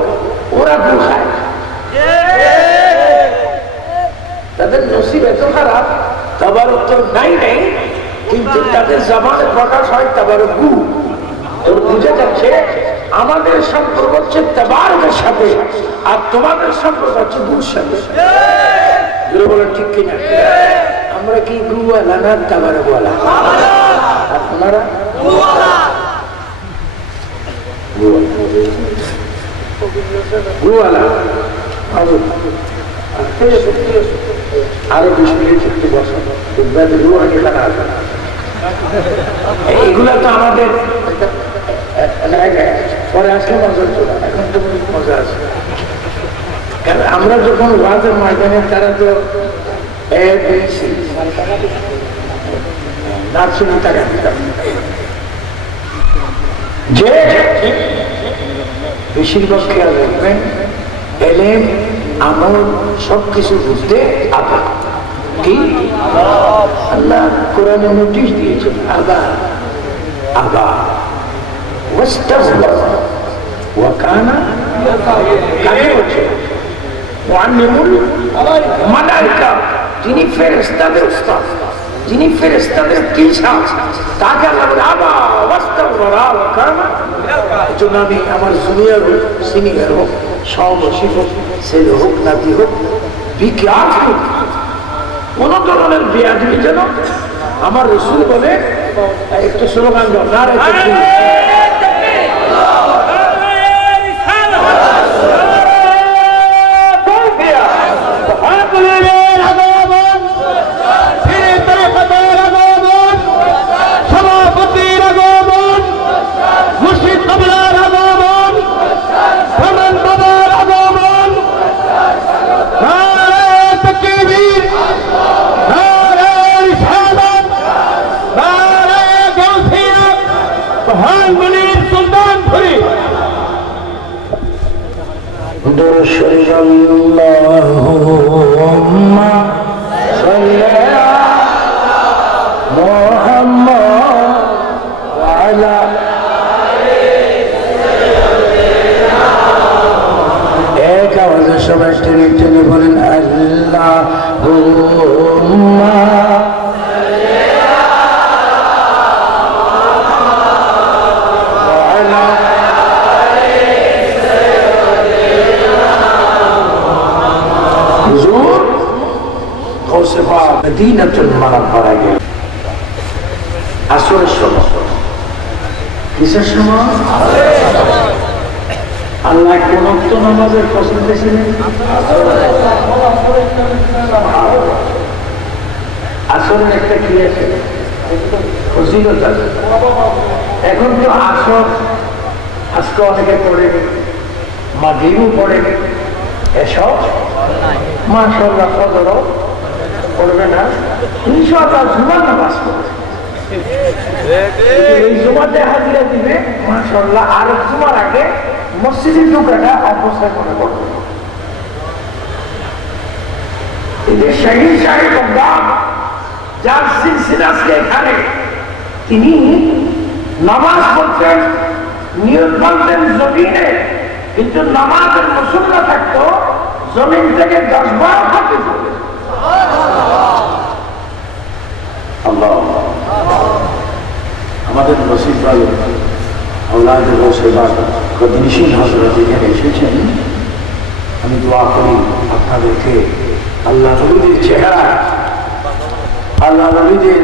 ওরা গু খায়। তাদের নসিব এত খারাপ, তাবারুক তো নাই নাই, কিন্তু তাদের জামানে প্রকাশ হয় তাবারুক গু। তোর বুঝে যাচ্ছে আমাদের সম্পর্ক হচ্ছে তাবারুকের সাথে, আর তোমাদের সম্পর্ক হচ্ছে গুর সাথে। বলেন ঠিক কিনা? আমরা কি গুওয়ালা না তাবারুকওয়ালা? আপনারা গুওয়ালা। আরো 20 মিনিট একটু বসো, এইগুলা তো আমাদের পরে আসলে মজা চলে, এখন তো মজা আছে। কারণ আমরা যখন ওয়াজের ময়দানে তারা তো নার্সিং টাকা দিতাম, যে বেশিরভাগ খেয়াল রাখবেন এলেম আমল সবকিছু বুঝতে আবা কি আল্লাহ কোরআনে নোটিশ দিয়েছেন, আবা আবা ওয়াস্তাগফির ওয়া কানা কাকে হচ্ছে মুআল্লিমুল মালায়েকা, যিনি ফেরেশতাদের উস্তাদ, যিনি ফেরেশতাদের টিচার, তাকে আল্লাহ আবা ওয়াস্তাগফির ওয়া কানা। এজন্য আমি আমার জুনিয়র হোক সিনিয়র হোক সহবর্ষী হোক ছেলে হোক নাতি হোক বিজ্ঞান হোক, কোন ধরনের বেয়াদবি যেন আমার রসুল বলে একটু স্লোগান দাও না রে সবাই টেনে টেনে বলেন আল্লাহুম্মা মদিনাতুল মুনাওয়ারা গেল আসরের সময়। কিসের সময়? আল্লাহ কোন তো নামাজের পছন্দ ছিলেন আসরের একটা কি আছে ফজিলত আছে। এখন তো আসর আজকে অনেকে পড়ে, মাগরিবও পড়ে, এসব মাশাআল্লাহ ফজরও পড়বে না, ইনশাআল্লাহ জুমার নামাজ পড়বে। এই জুমাতে হাজিরা দিবে মাশাআল্লাহ, আর জুমার আগে মসজিদে ঢোকাটা অবস্থায় মনে করবে। শহীদ সাহেব যার সিলসিলা এখানে, তিনি নামাজ পড়তেন, নিয়ত বাঁধতেন জমিনে, কিন্তু নামাজের মুসল্লা থাকতো জমিন থেকে 10 বার হাতে পড়বে। আল্লাহ আমাদের নসিব ভালো, আল্লাহর রসুল কদিনশীল হযরত এখানে এসেছেন। আমি দোয়া করি আপনাদেরকে আল্লাহ নবীদের চেহারা, আল্লাহ নবীদের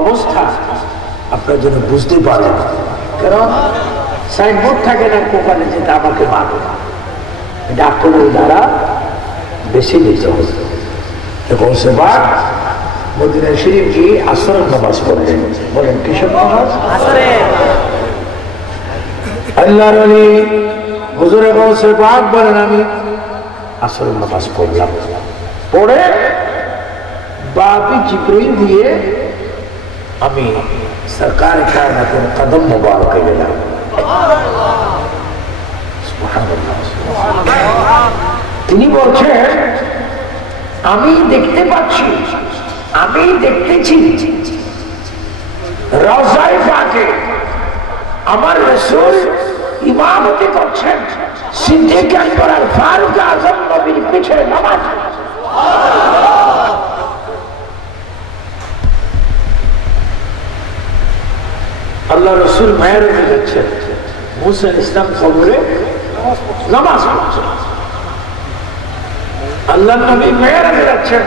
অবস্থা আপনারা যেন বুঝতে পারেন। কারণ সাইনবোর্ড থাকে না কোপালে যেটা আমাকে মানো, এটা আপনাদের দ্বারা বেশি নিতে হবে। এবং সেবার মদিনা শরীফ গিয়ে আসরের নামাজ পড়েন। বলেন কিসের নামাজ? আল্লাহর ওলি হুজুরে গৌসে পাক বলেন, আমি আসরের নামাজ পড়লাম, পড়ে বাপি জিব্রাইল দিয়ে আমি সরকার কায়নাতের কদম মুবারকে গেলাম। তিনি বলছেন আমি দেখতে পাচ্ছি, আমি দেখতেছি রওজায়ে পাকে আমার রাসূল ইমামতি করছেন, সিদ্দিক আকবর আর ফারুক আযম নবীর পিছে নামাজ। আল্লাহ রাসূল মেরাজে যাচ্ছেন, মুসা আলাইহিস সালাম কবরে নামাজ পড়ছেন। আল্লাহ নবী মেরাজে যাচ্ছেন,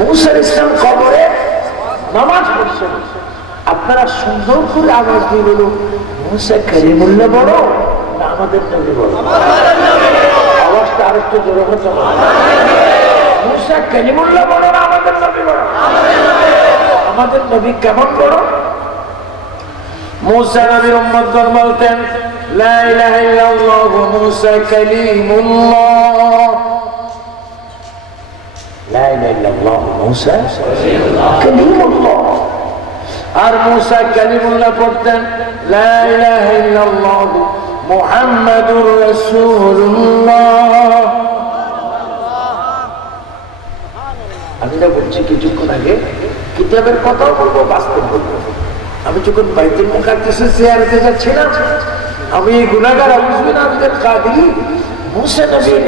মুসা আলাইহিস সালাম কবরে নামাজ পড়ছেন। আপনারা সুন্দর করে আওয়াজ দিয়ে বলুন, মুসা কালিমুল্লাহ বড় না আমাদের নবী বড়? আওয়াজটা আরেকটু জোরে হতে হবে। মুসা কালিমুল্লাহ বড় না আমাদের নবী বড়? আমাদের নবী কেমন বড়? মুসা নবীর উম্মতগণ বলতেন লা ইলাহা ইল্লাল্লাহ মুসা কালিমুল্লাহ, লা ইলাহা ইল্লাল্লাহ মুসা কালিমুল্লাহ। আর মুসা কালিমুল্লাহ পড়তেন লা ইলাহা ইল্লাল্লাহ মুহাম্মাদুর রাসূলুল্লাহ। আমি না বলছি কিছুক্ষণ আগে কিতাবের কথাও বলবো, বাস্তব বলবো। আমি যখন বাইতুল মুকাদ্দাসে জিয়ারতে যাচ্ছিলাম, আমি এই গুনাহগার আবু সুফিয়ান আবিদের কাদিরি মুসা নবীর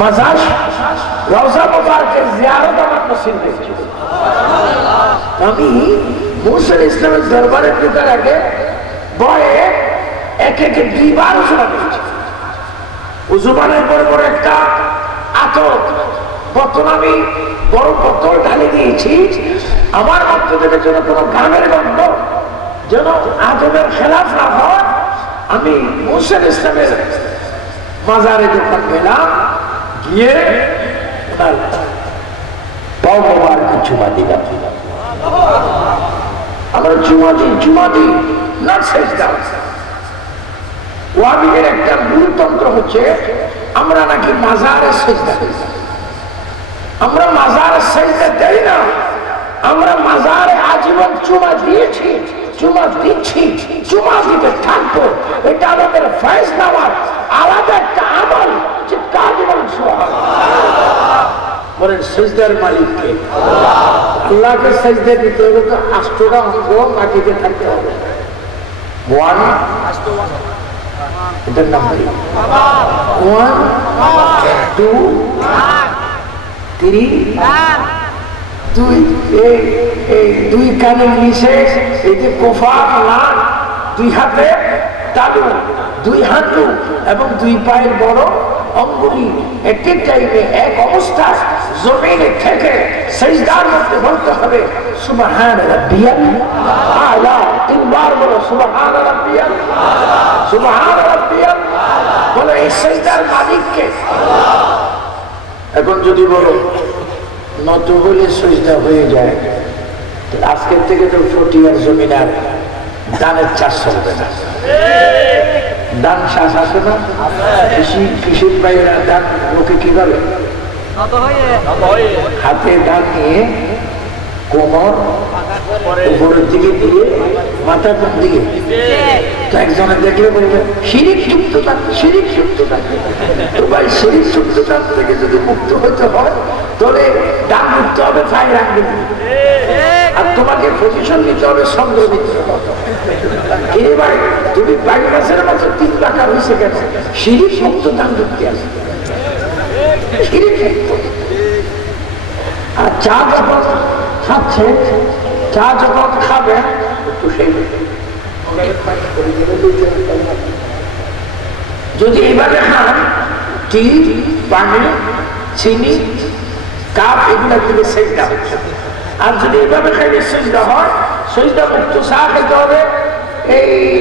মাজার রওজা মুবারকের জিয়ারত আমার নসিব হয়েছিল। আমি মুসা ইসলামের দরবারে ঢোকার আগে বয়ে একে দুইবার উজুবা করেছি। উজুবানের পর একটা আতর বোতল, আমি বড় বোতল ঢালে দিয়েছি আমার মধ্য থেকে যেন কোনো গানের গন্ধ যেন আদমের খেলাফ না হয়। আমি মুসা ইসলামের মাজারে যখন গেলাম, গিয়ে পাও মোবারকে চুমা দিলাম। আমরা চুমা দিই না সেজদা। ওয়াহাবীদের একটা মূলতন্ত্র হচ্ছে আমরা নাকি মাজারে সেজদা দিই। আমরা মাজারে সেজদা দেই না, আমরা মাজারে আজীবন চুমা দিয়েছি, চুমা দিচ্ছি, চুমা দিতে থাকবো। এটা আমাদের ফয়েজ নামার আলাদা একটা আমল। চিৎকার দিবেন সুবহানাল্লাহ। বলেন সেজদার মালিককে আল্লাহকে সেজদা দিতে হলে তো আষ্টটা অঙ্গ মাটিতে থাকতে হবে। ওয়ান, এটার নাম কি? 1 2 3 2। এই দুই কানের নিচে এই যে কোফা নাক, দুই হাতে তালু, দুই হাঁটু এবং দুই পায়ের বড় অঙ্গুলি একটি টাইমে এক অবস্থায় জমিনে থেকে সিজদার মধ্যে বলতে হবে সুবহান রাব্বিয়াল আলা। তিনবার বলো সুবহান রাব্বিয়াল আলা, সুবহান রাব্বিয়াল আলা। বলো এই সিজদার মালিককে। এখন যদি বলো নত বলে সিজদা হয়ে যায়, আজকের থেকে তো 40 ইয়ার জমিন আর দানের চাষ চলবে না। দান শ্বাস আছে না? কৃষির বাইরা দান লোকে কি করে? হাতে দান নিয়ে কোমর উপরের দিকে দিয়ে মাথা কোন দিকে, তো একজনে দেখলে বলবে শিরিক যুক্ত দান, শিরিক যুক্ত দান। তো ভাই শিরিক যুক্ত দান থেকে যদি মুক্ত হতে হয় তাহলে দান মুক্ত হবে ফাই রাখবে, আর তোমাকে পজিশন নিতে হবে চন্দ্রমিত্র। এবার তুমি 22 মাসের মতো 3 টাকা হয়েছে কেন? শিরিক মুক্ত দান যুক্তি আছে, শিরিক মুক্ত। আর চা যখন খাচ্ছে, চা যখন খাবে একটু সেই যদি এইভাবে খান, টি, পানি, চিনি, কাপ এগুলা দিলে সেজদা হচ্ছে। আর যদি এইভাবে খাইলে সেজদা হয়, সেজদা মুক্ত চা খেতে হবে,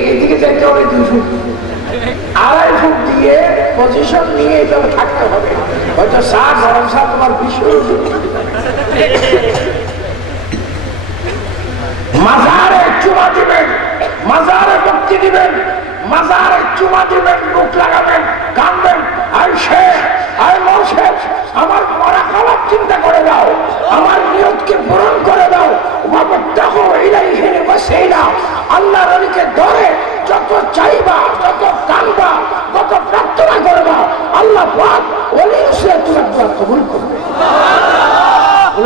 এইদিকে যাইতে হবে 2 ফুট, 2.5 ফুট দিয়ে পজিশন নিয়ে এইভাবে থাকতে হবে। হয়তো চা গরম চা তোমার বিষয়। মাজারে চুমা দিবেন, মাজারে দিবেন, মাজারে চুমা দিবেন, মুখ লাগাবেন, কাঁদবেন, আর শেখ আর মৌসেফ আমার মরা খারাপ চিন্তা করে দাও, আমার নিয়তকে পূরণ করে দাও। আল্লাহ নবীকে ধরে যত চাইবা, যত কাঁদবা, যত প্রার্থনা করবা, আল্লাহ পাক ওলি হিসেবে তোমার দোয়া কবুল করবে।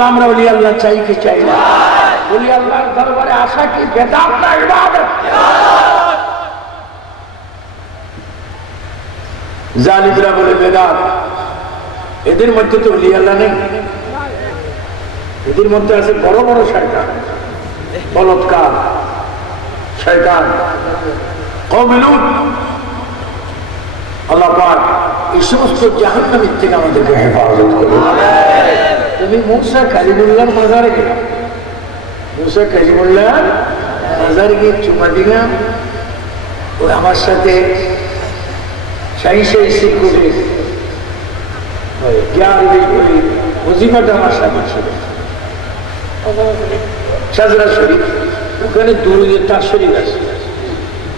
আমরা ওলি আল্লাহ চাই কি চাই না? ওলি আল্লাহর দরবারে আসা কি বেদাত না ইবাদত? জালিমরা বলে বেদাত, এদের মধ্যে তো ওলি আল্লাহ নেই। এদের মধ্যে আছে বড় বড় শয়তান, বলৎকার শয়তান, কওমে লূত। আল্লাহ পাক এই সমস্ত জাহান্নামের থেকে আমাদেরকে হেফাজত করুন। তুমি মুসা কালিমুল্লাহর মাজারে গেলে, মুসা কালিমুল্লাহর মাজারে গিয়ে চুমা দিলাম, ও আমার সাথে শাহী করে জ্ঞান করে ওজিফাটা আমার সাথে ছিল সাজরা শরীফ, ওখানে দুরুদের তার শরীফ আছে,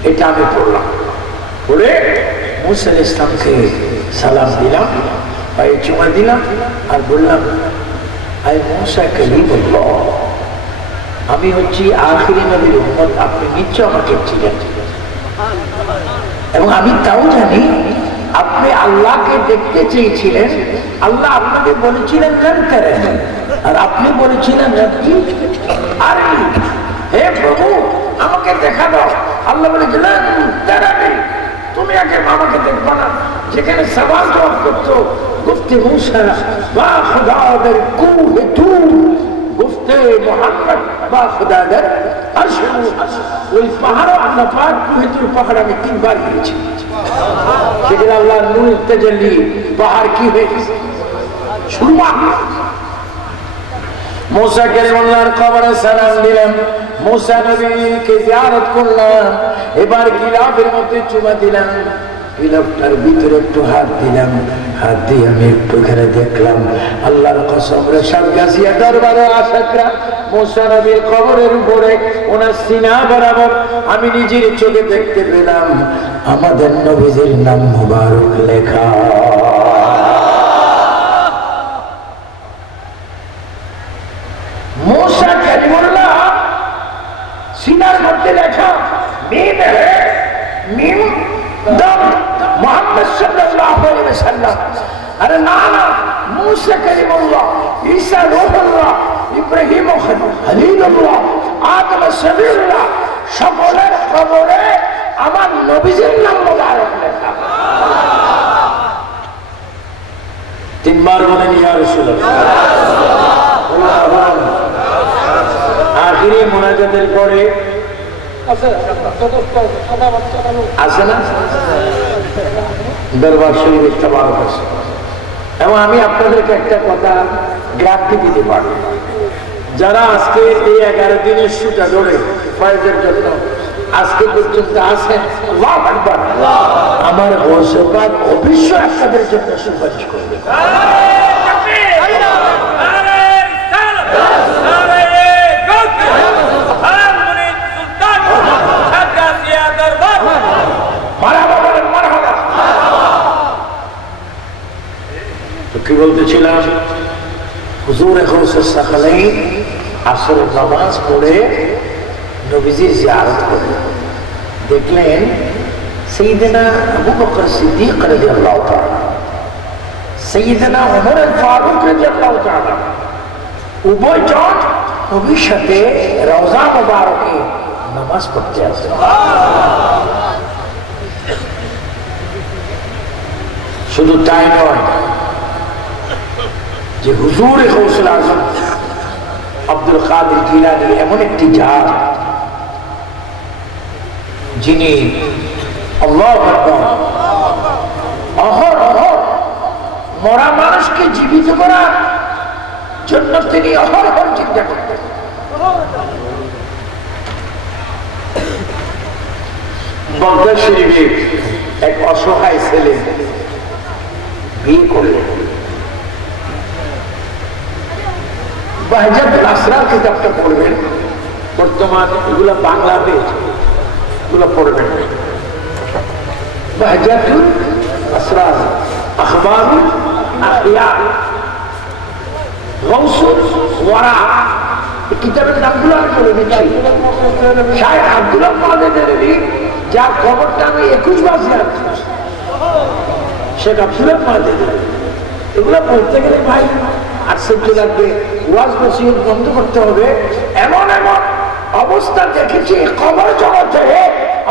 এটা আমি পড়লাম। পড়ে মুসা আলাইহিস ইসলামকে সালাম দিলাম, পায়ে চুমা দিলাম আর বললাম, আই মুসা কালিমুল্লাহ, আমি হচ্ছি আখিরি নবীর উম্মত, আপনি নিশ্চয় আমাকে চিনেন। এবং আমি তাও জানি আপনি আল্লাহকে দেখতে চেয়েছিলেন, আল্লাহ আপনাকে বলেছিলেন আর আপনি বলেছিলেন আরে হে প্রভু আমাকে দেখা দাও। আল্লাহ বলেছিলেন তুমি আগে আমাকে দেখবা না। যেখানে সওয়াল জবাব করতো, গুফতে মুসা বা খুদাদের কুহে তুর, গুফতে মুহাম্মদ বা খুদাদের আরশ, ওই পাহাড় আল্লাহ পাক কুহে তুর পাহাড় আমি 3 বার গিয়েছি। সেখানে আল্লাহর নূর তাজাল্লি পাহাড় কি হয়ে গেছে, সুরমা। মুসা কালিমুল্লাহর কবরে সালাম দিলাম, মুসা নবীকে জিয়ারত করলাম, এবার গিলাফের মধ্যে চুমা দিলাম, গিলাফটার ভিতরে একটু হাত দিলাম, হাত দিয়ে আমি একটুখানে দেখলাম আল্লাহর কসম রেশাদ গাছিয়া দরবারে আশাকরা মুসা নবীর কবরের উপরে ওনার সিনা বরাবর আমি নিজের চোখে দেখতে পেলাম আমাদের নবীজির নাম মুবারক লেখা। মুসা কালিমুল্লাহ সিনার মধ্যে লেখা মিম দাম মুহাম্মদ সাল্লাল্লাহু আলাইহি ওয়াসাল্লাম। আরে না না, মুসা কালিমুল্লাহ, ঈসা রূহুল্লাহ, ইব্রাহিম খলিলুল্লাহ, আদম সফিউল্লাহ, সকলের কবরে আমার নবীজির নাম মুবারক লেখা। 3 বার বলেন ইয়া রাসূলুল্লাহ। আখিরি মুনাজাতের পরে আছে না দরবার শরীফ ইস্তেবারক আছে। এবং আমি আপনাদেরকে একটা কথা গ্যারান্টি দিতে পারি, যারা আজকে এই 11 দিনের সুটা ধরে ফয়েজের জন্য আজকে পর্যন্ত আছেন, আল্লাহু আকবার, আমার গৌসে পাক অবশ্যই আপনাদের জন্য সুপারিশ করবে। কি বলতেছিলাম, হুজুর গৌসে সাকালাইন আসরের নামাজ পড়ে নবীজির জিয়ারত করলেন, দেখলেন সাইয়েদনা আবু বকর সিদ্দিক রাদিয়াল্লাহু তাআলা, সাইয়েদনা ওমর ফারুক রাদিয়াল্লাহু তাআলা উভয়জন নবীর সাথে রওজা মুবারকে নামাজ পড়তে আসেন। শুধু তাই নয়, যে হুজুরে গৌসুল আজম আব্দুল কাদের জিলানী এমন একটি জাত যিনি আল্লাহু আকবার অহরহ মরা মানুষকে জীবিত করার জন্য তিনি অহরহ চিন্তা করতেন। বাগদাদ শরীফে এক অসহায় ছেলে বিয়ে করলেন। বাহজাতুল আসরার কিতাবটা পড়বেন, বর্তমান এগুলো বাংলা পেয়েছে, এগুলো পড়বেন। বাহজাতুল আসরার আখবারুল আখিয়ার, গৌসুল ওয়ারা, কিতাবের নামগুলো আমি বলে দিচ্ছি। শায়েখ আব্দুল্লাহ মাহমুদ, যার খবরটা আমি 21 বাজে আছি, শেখ আব্দুল্লাহ মাহমুদ, এগুলো বলতে গেলে ভাই আশ্চর্য লাগবে। ওয়াজ নসিহত বন্ধ করতে হবে। এমন এমন অবস্থা দেখেছি খবর জগতে,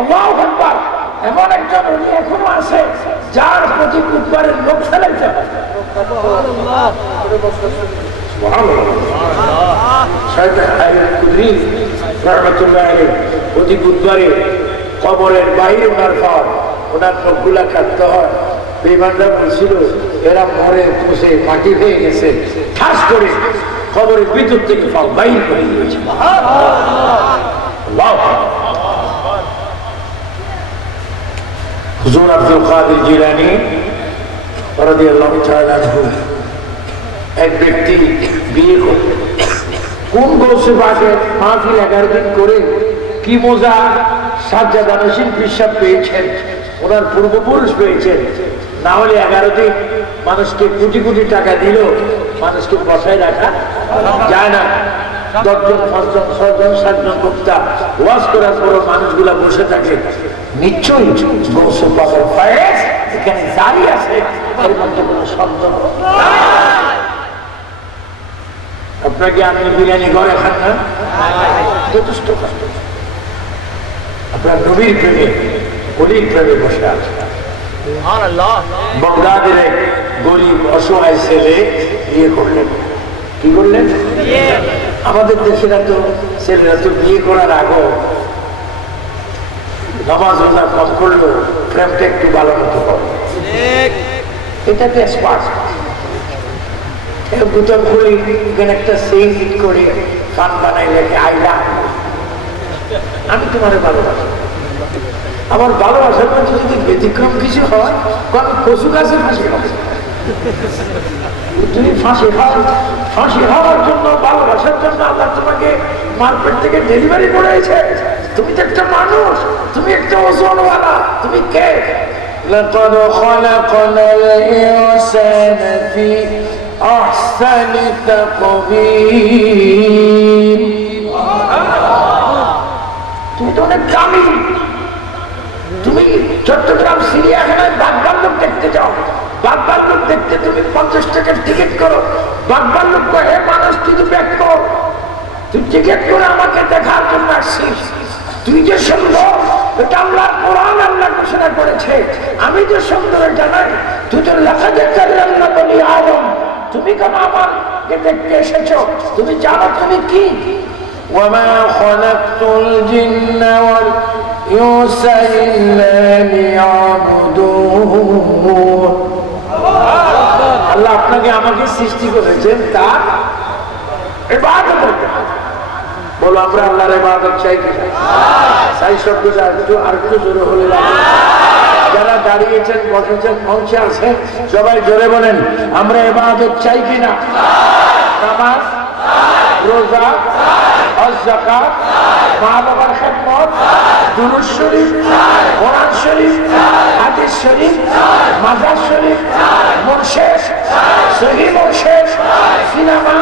আল্লাহু আকবার, এমন একজন উনি এখনো আছে যার প্রতি বুধবারের লোক ফেলাইতে হবে। প্রতি বুধবারে কবরের বাইরে ওনার পর ওনার লোকগুলা কাটতে হয়। বেঈমানরা বলছিল এরা মরে পুষে মাটি হয়ে গেছে, ঠাস করে কবরের ভিতর থেকে বাইর করে দিয়েছে। হুজুর আব্দুল কাদের জিলানী রাদিয়াল্লাহু তাআলা আনহু, এক ব্যক্তি বিয়ে করলেন। কোন গৌসে পাকের মাহফিল 11 দিন করে কি মজা সাজ্জাদা নসীন পিসাব পেয়েছেন, ওনার পূর্বপুরুষ পেয়েছেন। না হলে 11 দিন মানুষকে কোটি কোটি টাকা দিল, মানুষকে বসায় রাখা যায় না। 10 জন 5 জন 6 জন 7 জন বক্তা ওয়াজ করার পর মানুষগুলা বসে থাকে। নিশ্চয়ই গৌসে পাকের ফয়েজ এখানে জারি আছে, এর মধ্যে কোনো সন্দেহ নাই। আপনাকে আমি বিরিয়ানি ঘরে খান না, যথেষ্ট কষ্ট। আপনার নবীর প্রেমে অলির প্রেমে বসে আছে। বাগদাদের এক গরিব অসহায় ছেলে বিয়ে করলেন। কি করলেন? আমাদের দেশেরা তো ছেলেরা তো বিয়ে করার আগেও নামাজ রোজা কম করলেও প্রেমটা একটু ভালো মতো করে, এটাতে এক্সপার্ট। বুতল খুলি এখানে একটা সেল করে ফান বানাই লেখে আইলা, আমি তোমার ভালোবাসি। আমার ভালোবাসার মধ্যে যদি ব্যতিক্রম কিছু হয়, আমি কচু গাছে ফাঁসি খাবো। তুমি ফাঁসি হওয়ার জন্য, ভালোবাসার জন্য আল্লাহ তোমাকে মার্কেট থেকে ডেলিভারি করেছে। তুমি তো একটা মানুষ, তুমি একটা ওজনওয়ালা, তুমি কে? لقد خلقنا الإنسان في أحسن تقويم। তুমি তো অনেক দামি। তুমি চট্টগ্রাম চিড়িয়াখানায় বাঘ ভাল্লুক দেখতে যাও, বাঘ ভাল্লুক দেখতে তুমি 50 টাকার টিকিট করো। বাঘ ভাল্লুক হে মানুষ, তুই তো ব্যাক কর, তুই টিকিট করে আমাকে দেখার জন্য আসছিস। তুই যে সুন্দর, এটা আল্লাহর কোরআন আল্লাহ ঘোষণা করেছে। আমি যে সুন্দর জানাই, তুই তো লাকাদ কাররামনা বনি আদম। তুমি কেন আমাকে দেখতে এসেছো? তুমি জানো তুমি কি? ওয়ামা খালাকতুল জিন্না ওয়াল ইনসা ইল্লা লিয়াবুদুন। আল্লাহ আপনাকে আমাকে সৃষ্টি করেছেন তার ইবাদত করতে। বলো আমরা আল্লাহর ইবাদত চাই কিনা? চাই। শব্দটা আরেকটু জোরে হলে যারা দাঁড়িয়েছেন, বসেছেন, মঞ্চে আছেন, সবাই জোরে বলেন আমরা ইবাদত চাই কিনা? নামাজ, রোজা, হজ, যাকাত, মা বাবার খেদমত, দুরূদ শরীফ, কোরআন শরীফ, হাদিস শরীফ, মাজার শরীফ, মুরশিদ, সহিহ মুরশিদ, সিনেমা,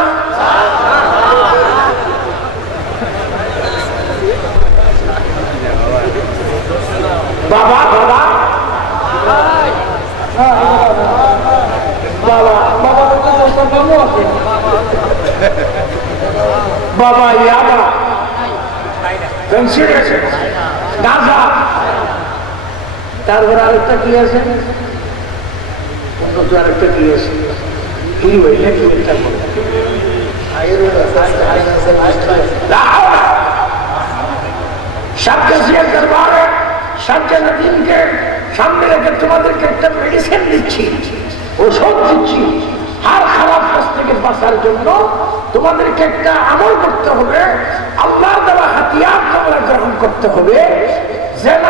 বাবা বাবা বাবা বাবা ইয়াবা, গাঁজা, তারপরে আরেকটা কি আছে, আরেকটা কি আছে, কি হইলে কি দরবারে শাহজালালকে সামনে রেখে তোমাদেরকে একটা মেডিসিন দিচ্ছি, ওষুধ দিচ্ছি। হার খারাপ কাজ থেকে বাঁচার জন্য তোমাদেরকে একটা আমল করতে হবে, আল্লাহর দেওয়া হাতিয়ার তোমরা গ্রহণ করতে হবে। যেন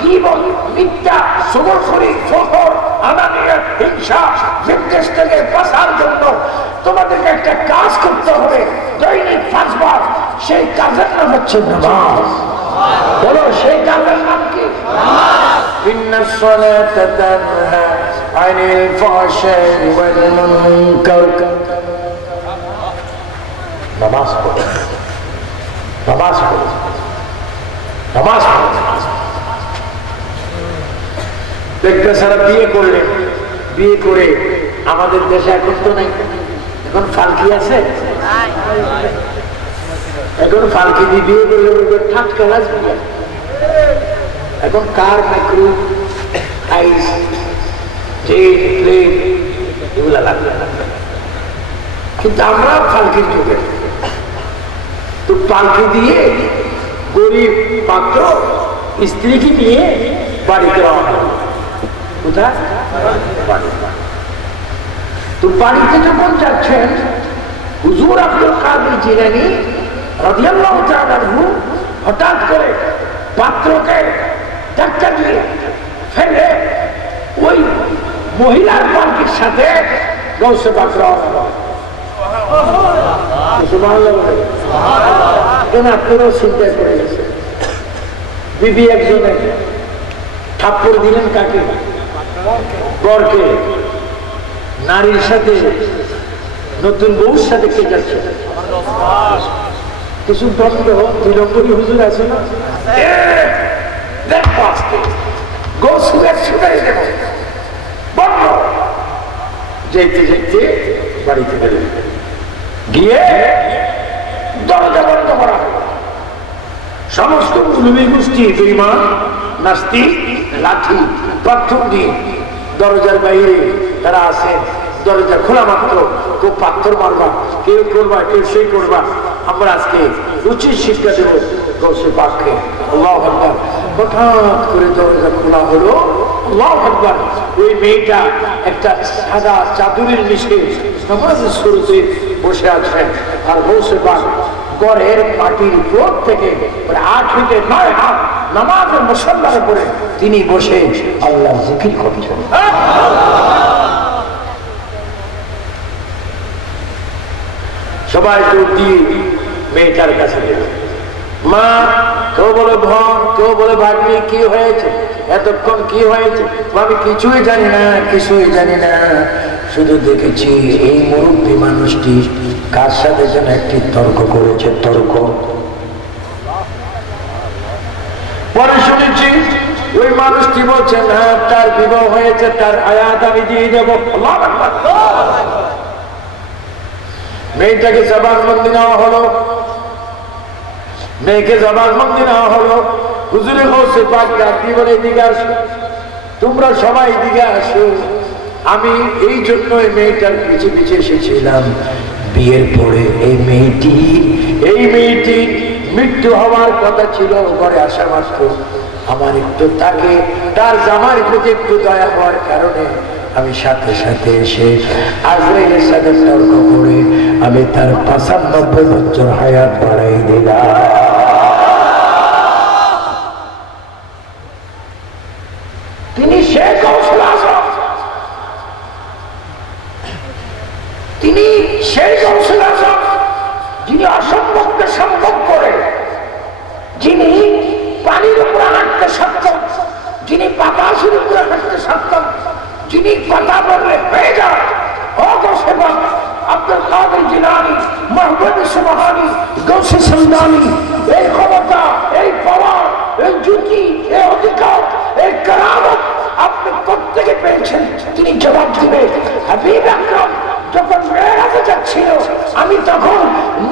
জীবন, মিথ্যা, সুবখরি, ফখর, আনানিয়ত, হিংসা, বিদ্বেষ থেকে বাঁচার জন্য তোমাদেরকে একটা কাজ করতে হবে দৈনিক 5 বার। সেই কাজের নাম হচ্ছে নামাজ। বলো সেই কাজের নাম কি? ইন্নাস সালাতা তানহা عن الفحشاء والمنكر নামাজ পড়ো নামাজ পড়ো নামাজ পড়ো দেখবে সারা বিয়ে করলেন বিয়ে করে আমাদের দেশে এখন তো নাই এখন ফালকি আছে এখন ফালকি দিয়ে বিয়ে করলে ঠাটকা লাগবে এখন কার মাইক্রো আইস ট্রেন প্লেন এগুলা লাগবে কিন্তু আমরা ফালকির যুগে তো পালকি দিয়ে গরিব পাত্র স্ত্রীকে নিয়ে বাড়িতে রওনা হলো কোথায় তো বাড়িতে যখন যাচ্ছেন হুজুর আব্দুল কাদের জিলানী রাদিয়াল্লাহু তাআলা আনহু হঠাৎ করে পাত্রকে ধাক্কা দিয়ে ফেলে ওই মহিলার পালকির সাথে গৌসে পাক রওনা হলো সুবহানাল্লাহ কেন আপনারাও চিন্তা করে গেছে বিবি একজনে থাপ্পড় দিলেন কাকে বরকে নারীর সাথে নতুন বউর সাথে কে যাচ্ছে কিছু বন্ধ তিলম্বরী হুজুর আছে না বন্ধ যেতে যেতে বাড়িতে গেলেন গিয়ে দরজা বন্ধ করা হলো সমস্ত মুসলিম গোষ্ঠী বেঈমান নাস্তিক লাঠি পাথর দিয়ে দরজার বাইরে তারা আছে দরজা খোলা মাত্র কেউ পাথর মারবা কেউ করবা কেউ সেই করবা আমরা আজকে উচিত শিক্ষা দেব গৌসে পাককে আল্লাহু আকবার হঠাৎ করে দরজা খোলা হলো আল্লাহু আকবার ওই মেয়েটা একটা সাদা চাদরের নিচে নামাজের শুরুতে বসে আছেন আর গৌসে পাক ঘরের মাটির উপর থেকে 8 ফিটে 9 হাত নামাজের মুসল্লার উপরে তিনি বসে আল্লাহর জিকির করছেন সবাই দৌড় দিয়ে মেয়েটার কাছে গেল মা কেউ বলে বোন কেউ বলে ভাগ্নি কি হয়েছে এতক্ষণ কি হয়েছে আমি কিছুই জানি না শুধু দেখেছি এই মুরব্বী মানুষটি কার সাথে যেন একটি তর্ক করেছে তর্ক পরে শুনেছি ওই মানুষটি বলছেন হ্যাঁ তার বিবাহ হয়েছে তার আয়াত আমি দিয়ে দেবো মেয়েটাকে জবানবন্দি নেওয়া হলো মেয়েকে জবানবন্দি নেওয়া হলো হুজুরে গৌসে পাক ডাক দিয়ে বলে এদিকে আসো তোমরা সবাই এদিকে আসো আমি এই জন্য এই মেয়েটার পিছে পিছে এসেছিলাম বিয়ের পরে এই মেয়েটি মৃত্যু হওয়ার কথা ছিল ঘরে আসা মাত্র আমার একটু তাকে তার জামার প্রতি একটু দয়া হওয়ার কারণে আমি সাথে সাথে এসে আজরাইলের সাথে তর্ক করে আমি তার 95 বছর হায়াত বাড়াই দিলাম তিনি শেখ গৌসুল আজম তিনি সেই গৌসুল আজম যিনি অসম্ভবকে সম্ভব করে যিনি পানির উপরে হাঁটতে সক্ষম যিনি বাতাসের উপরে হাঁটতে সক্ষম যিনি কথা বললে হয়ে যায় গৌসে পাক আব্দুল কাদের জিলানী মাহবুব সুবহানী গৌসে সুলতানী এই ক্ষমতা এই পাওয়ার এই জ্যোতি এই অধিকার এই কারামত আপনি প্রত্যেকে পেয়েছেন তিনি জবাব দিবে হাবিব আকরাম যখন মেরাজে যাচ্ছিল আমি তখন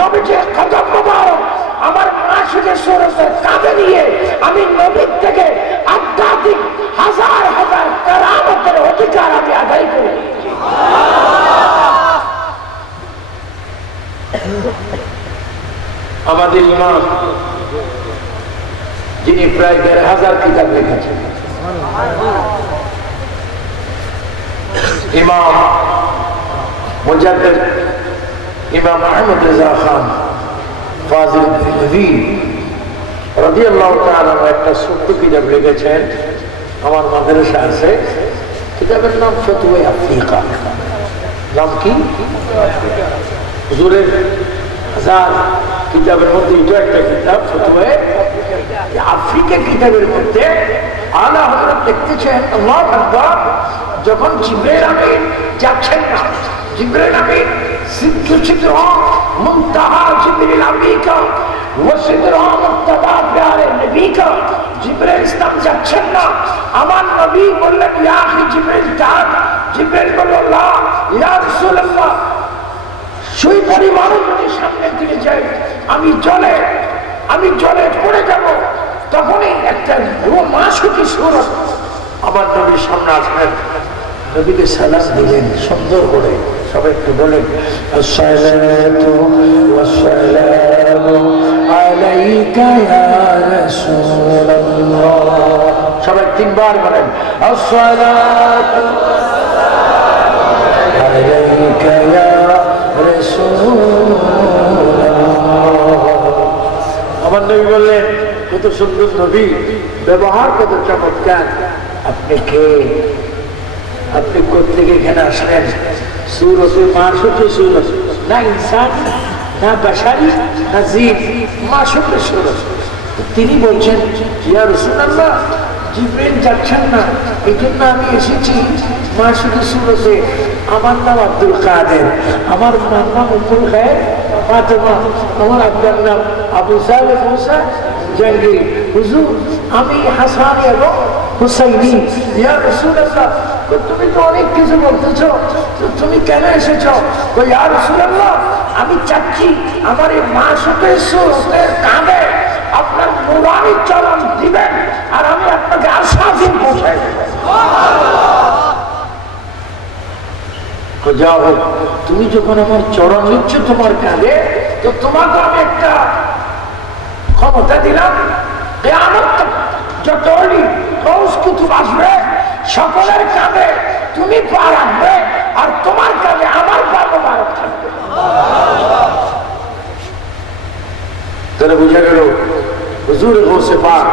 নবীজির কদম মোবারক আমার মাসুদের সুরতে কাঁধে নিয়ে আমি নবীর থেকে আধ্যাত্মিক হাজার হাজার কারামতের অধিকার আমি আদায় করে নিয়েছি আমাদের ইমাম যিনি প্রায় 1500 কিতাব লিখেছেন ইমাম মুজাদ্দিদ ইমাম আহমদ রেজা খান ফাজিল দিলভি রাদিয়াল্লাহু তাআলা একটা ছোট্ট কিতাব লিখেছেন আমার মাদ্রাসা আছে কিতাবের নাম ফতোয়া আফ্রিকা নাম কি হুজুরের হাজার কিতাবের মধ্যে এটা একটা কিতাব ফতোয়া আফ্রিকা কিতাবের মধ্যে আলা হযরত লিখতেছেন আল্লাহু আকবার যখন জিবরাইল আমিন যাচ্ছেন না, জিবরাইল আমিন সিদ্র মুনতাহা জিবরিল আমিন কা ওয়া সিদর মুত্তাবা প্যারে নবী কা জিবরাইল ইসলাম যাচ্ছেন না। আমার নবী বললেন ইয়া আখি জিবরাইল তাআত। জিবরাইল বলল লা ইয়া রাসূলুল্লাহ, সেই পরিবারের যদি সামনের দিকে যাই আমি জলে পড়ে যাব। তখনই একটা মাসুকি সূরত আমার নবীর সামনে আসলেন, নবীকে সালাম দিলেন সুন্দর করে। সবাই একটু বলেন আসসালাতু ওয়াসসালামু আলাইকা ইয়া রাসূলুল্লাহ। সবাই তিনবার বলেন আসসালাতু আলাইকা ইয়া রাসূলুল্লাহ। আমার নবী বললেন কত সুন্দর নবী, ব্যবহার কত চমৎকার। আপনি কে? আপনি কোথেকে এখানে আসলেন? সূরতে মাসুকে সূরত, না ইনসান না বাশারি না জিন, মাসুকে সূরত। তিনি বলছেন ইয়া রাসূলুল্লাহ জিবরিল যাচ্ছেন না, এই জন্য আমি এসেছি মাসুকে সূরতে। আমার নাম আব্দুল কাদের, আমার নাম উম্মুল খায়ের ফাতেমা, আমার আপনার নাম আবু সালেহ মুসা জাহাঙ্গীর। হুজুর আমি হাসান এবং হুসাইনি। ইয়া রাসূলুল্লাহ তুমি তো অনেক কিছু বলতেছ, তুমি কেন এসেছ? ইয়া রাসূলুল্লাহ আমি চাচ্ছি আমার এই মাসুকে সূরতের কাঁধে আপনার নুরানি চরণ দিবেন আর আমি আপনাকে আশাফিন পৌঁছাই দেব। যাও তুমি যখন আমার চরণ নিচ্ছ তোমার কাঁধে, তো তোমাকে আমি একটা ক্ষমতা দিলাম, কিয়ামত যত অলি গৌস কুতুব আসবে সকলের কাঁধে তুমি পা রাখবে আর তোমার কাঁধে আমার পা মোবারক থাকবে। তাহলে বুঝা গেল হুজুর গৌসে পাক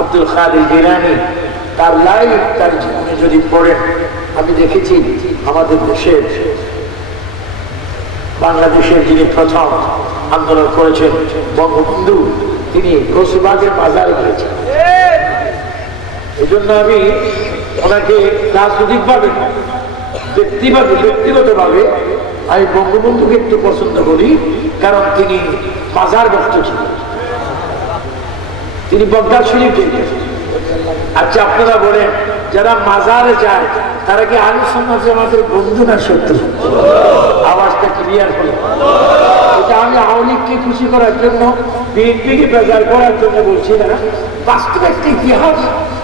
আব্দুল কাদের জিলানী তার লাইফ, তার জীবনে যদি পড়েন, আমি দেখেছি আমাদের দেশের বাংলাদেশের যিনি প্রথম আন্দোলন করেছেন বঙ্গবন্ধু, তিনি গৌসবাগের বাজারে গিয়েছেন। এই জন্য আমি ওনাকে রাজনৈতিকভাবে ব্যক্তিগতভাবে আমি বঙ্গবন্ধুকে একটু পছন্দ করি, কারণ তিনি মাজার ভক্ত ছিলেন, তিনি বগদাদ শরীফ যেতেন। আচ্ছা আপনারা বলেন যারা মাজারে যায় তারা কি আহলে সুন্নাত জামাতের বন্ধু না শত্রু? আওয়াজটা ক্লিয়ার হলো। এটা আমি আওয়ামী লীগকে খুশি করার জন্য, বিএনপিকে বেজার করার জন্য বলছি না, বাস্তব একটা ইতিহাস।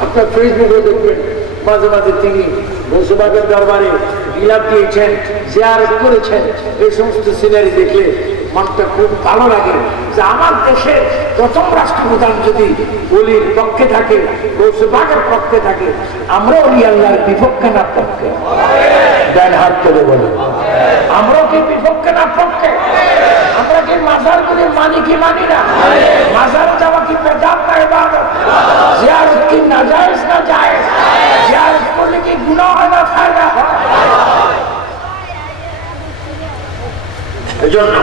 আপনার ফেসবুকে দেখবেন মাঝে মাঝে তিনি গৌসবাগের দরবারে বিলাপ দিয়েছেন, জিয়ারত করেছেন। এই সমস্ত সিনারি দেখলে মনটা খুব ভালো লাগে যে আমার দেশের প্রথম রাষ্ট্রপ্রধান যদি ওলির পক্ষে থাকে, গৌসবাগের পক্ষে থাকে, আমরা ওলি আল্লাহর বিপক্ষে না পক্ষে? ডান হাত করে বলে আমরা কি বিপক্ষে না পক্ষে? আমরা কি মাজার করে মানি কি মানি না? মাজার যাওয়া কি বেদাত না ইবাদত? জিয়ারত কি নাজায়েজ না জায়েজ? জিয়ারত করলে কি গুনাহ হয় না ফায়দা হয়? এজন্য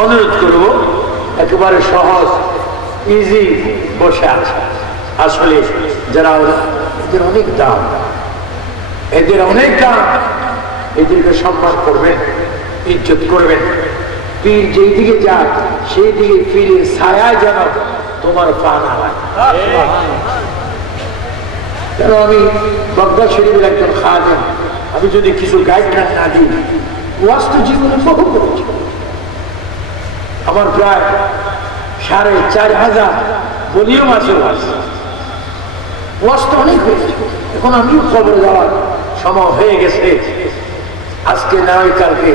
অনুরোধ করব, একেবারে সহজ ইজি বসে আছে। আসলে যারা এদের অনেক দাম, এদের অনেক দাম, এদেরকে সম্মান করবেন, ইজ্জত করবেন। পীর যেই দিকে যায় সেই দিকে পীরের ছায়া যেন তোমার পা না লাগে। কেন আমি বগদাদ শরীফের একজন খাদেম, আমি যদি কিছু গাইডলাইন না দিই, ওয়াজ তো জীবনে বহু করেছি। আমার প্রায় 4500 ভলিউম আছে ওয়াজ তো অনেক হয়েছে। এখন আমিও খবরে যাওয়ার সময় হয়ে গেছে। আজকে না হয় কালকে,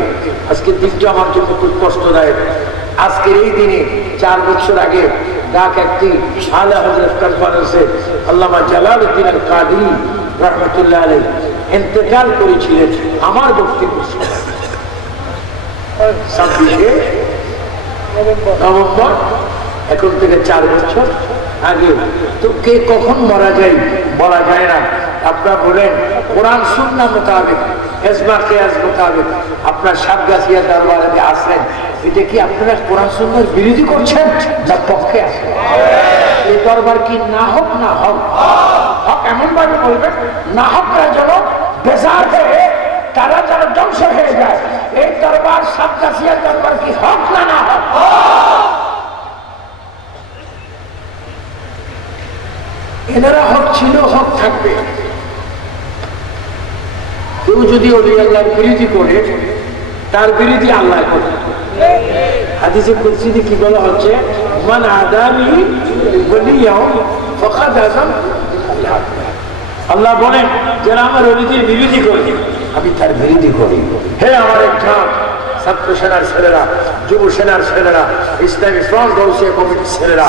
আজকের দিনটা আমার জন্য খুব কষ্টদায়ক। আজকের এই দিনে 4 বছর আগে ডাক একটি আলা হযরত কনফারেন্সে আল্লামা জালালউদ্দিন আল কাদরি রাহমাতুল্লাহ আলাইহি ইন্তেকাল করেছিলেন আমার বক্তব্যের সময় 26 নভেম্বর, এখন থেকে 4 বছর আগে। তো কে কখন মারা যায় বলা যায় না। আপনারা বলেন কোরআন সুন্নাহ মোতাবেক, ইজমা কিয়াস মোতাবেক আপনার সাতগাছিয়া দরবারে আসলেন, এটা কি আপনারা কোরআন সুন্নাহর বিরোধী করছেন না পক্ষে আছেন? এই দরবার কি না হোক না হোক, হক এমন ভাবে বলবেন নাহকরা যেন বেজার হয়ে তারা যেন ধ্বংস হয়ে যায়। এই দরবার সাতকাশিয়া দরবার কি হক না না হক? এনারা হক ছিল, হক থাকবে। কেউ যদি ওলি আল্লাহর বিরোধী করে তার বিরোধী আল্লাহ করে। হাদিসে কুদসিতে কি বলা হচ্ছে, মান আদানি ওলিয়াও ফাকাদ আযাম। আল্লাহ বলেন যারা আমার ওলিদের বিরোধী করে আমি তার বিরোধী করি। হে আমার একটা ছাত্র সেনার ছেলেরা, যুব সেনার ছেলেরা, ইসলামী ফ্রন্ট গৌসিয়া কমিটির ছেলেরা,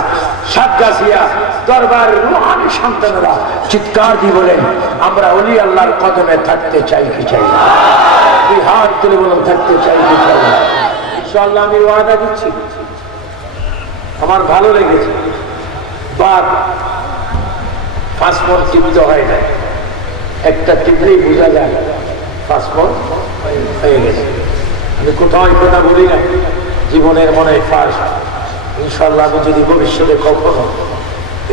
সাতগাছিয়া দরবার রুহানি সন্তানেরা চিৎকার দিয়ে বলেন আমরা ওলি আল্লাহর কদমে থাকতে চাই কি চাই না? দুই হাত তুলে বলেন থাকতে চাই কি চাই না? ইনশাআল্লাহ আমি ওয়াদা দিচ্ছি, আমার ভালো লেগেছে। বাদ পাসপোর্ট টিপতে হয় না, একটা টিপলেই বোঝা যায় পাসপোর্ট হয়ে গেছে। আমি কোথাও কথা বলি না, জীবনের মনে ফার্স্ট। ইনশাল্লাহ আমি যদি ভবিষ্যতে কখনো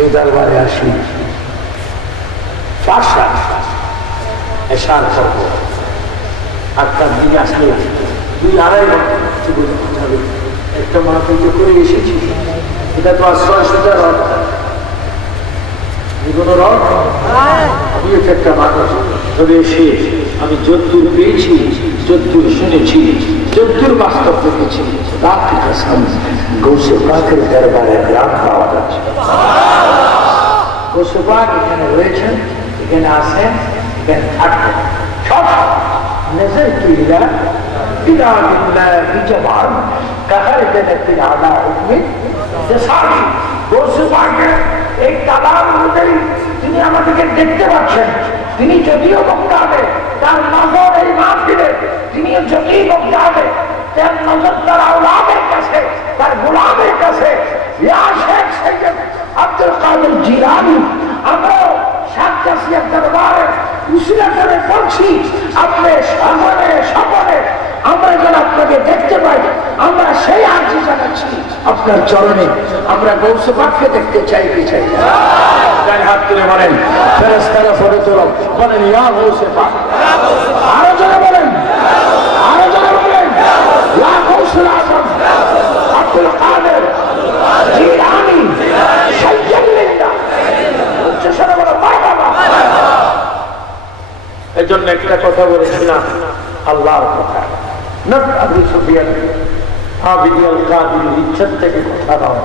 এই দরবারে আসি এসার করবো, আপনার দিকে আসলে 2-2.5 ঘন্টা একটা মাহফিল করে এসেছি। এটা তো আশ্রয় সোজা রথ, কোনো রথ। আমি একটা মানুষ তবে এসে আমি যদ্দূর পেয়েছি, যদ্দূর শুনেছি, যদ্দূর বাস্তব দেখেছি, গৌসে পাকের দরবারে গ্রাম পাওয়া যাচ্ছে। গৌসে পাক এখানে রয়েছেন, এখানে আসেন, এখানে থাকবেন। সব নজর কিলা বিলা বিল্লাহি জামান কাহার জান্নাতিল আলা হুকমি জাসারি। গৌসে পাকের এই কালাম অনুযায়ী তিনি আমাদেরকে দেখতে পাচ্ছেন। তিনি যদিও বক্তা হবে, তার নজর এই মাহফিলে, তিনি যদিও বক্তা হবে, তার নজর তার আওলাদের কাছে, তার গোলামের কাছে। ইয়া শেখ সৈয়দ আব্দুল কাদের জিলানী, আমরা সাতকাশিয়া দরবারে উসিলা করে বলছি, আপনি সকলে আমরা যেন আপনাকে দেখতে পাই, আমরা সেই আর্জি জানাচ্ছি আপনার চরণে। আমরা গৌসে পাককে দেখতে চাই কি চাই না? গায়ে হাত তুলে বলেন ফেরেশতারা ফটো তোলো, বলেন ইয়া গৌসে পাক। আরো জোরে বলেন, আরো জোরে বলেন ইয়া গৌসুল আযম আব্দুল কাদের জিলানী সাইয়্যিদুল্লাহ। উচ্চস্বরে বলো মারহাবা। এজন্য একটা কথা বলেছিলাম, আল্লাহর কথা না, আবু সুফিয়ান আবিদিয়াল কাদির ইচ্ছার থেকে কথা নয়,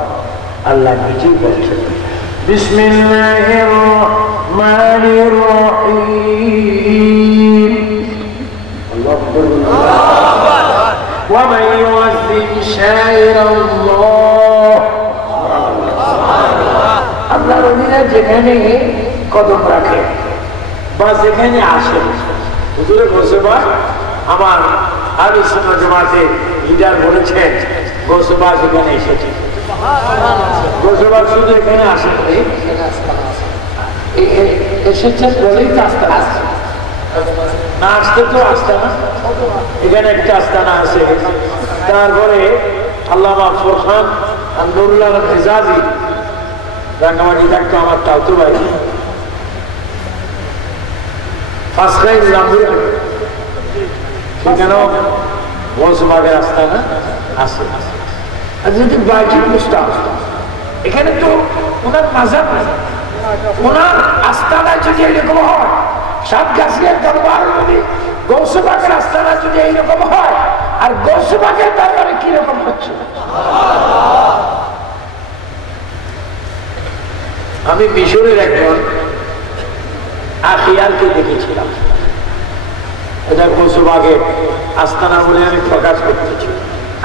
আল্লাহ নিজেই বলছেন বিসমিল্লাহির রহমানির রহিম। আল্লাহু আকবার। ওয়া মান ইউআযযিম শাইরাল্লাহ। আল্লাহর ওলিরা যেখানে কদম রাখে বা যেখানে আসে, হুজুরে গৌসে পাক আমার আহলে সুন্নাত জামাতের লিডার বলেছেন গৌসে পাক এখানে এসেছে। গৌসে পাক শুধু এখানে আসেন, এসেছেন বলেই তো আস্তানা আছে, না আসতে তো আস্তানা। এখানে একটা আস্তানা আছে। তারপরে আল্লামা ফোরখান আর নুরুল্লাহ হিজাজি, রাঙ্গামাটি থাকতো আমার তাওতো ভাই, সেখানেও গৌসে পাকের আস্তানা আছে। যদি বাইজিদ মুস্তাক, এখানে তো ওনার মাযহাব নাই, ওনার আস্তানা যদি এরকম হয়, সাতগাছিয়ার দরবার যদি গৌসে পাকের আস্তানা যদি এইরকম হয়, আর গৌসে পাকের দরবারে কিরকম হচ্ছে? আমি মিশরের একজন আখিয়ারকে দেখেছিলাম, এটা গৌসে পাকের আস্তানা বলে আমি প্রকাশ করতেছি।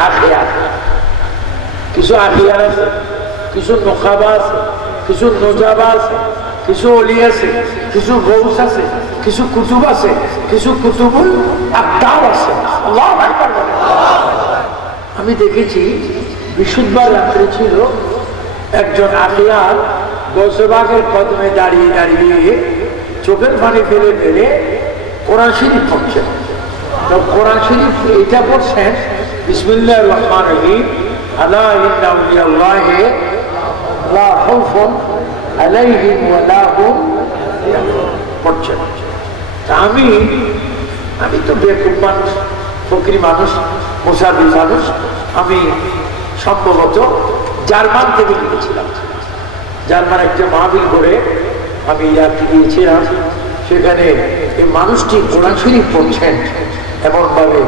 আখিয়ার, কিছু আখিয়ার আছে, কিছু নোখাবা আছে, কিছু নোজাবা আছে, কিছু অলি আছে, কিছু গৌস আছে, কিছু কুতুব আছে, কিছু কুতুবুল আকতাব আছে। আল্লাহু আকবার। আমি দেখেছি বৃহস্পতিবার রাত্রে ছিল একজন আখিয়ার গৌসে পাকের কদমে দাঁড়িয়ে দাঁড়িয়ে চোখের পানি ফেলে ফেলে কোরআন শরীফ পড়ছেন। তো কোরআন শরীফ এটা পড়ছেন বিসমিল্লাহির রহমানির রহিম, আলা ইন্না আউলিয়াল্লাহি লা খাউফুন আলাইহিম ওয়া লা হুম পড়ছেন। আমি আমি তো বেকুব মানুষ, ফকিরি মানুষ, মুসাফির মানুষ। আমি সম্ভবত জার্মান থেকে গিয়েছিলাম। জার্মান একটা মাহফিল করে আমি ইয়ার্কি গিয়েছিলাম। সেখানে এই মানুষটি কোরআন শরীফ পড়ছেন এমনভাবে।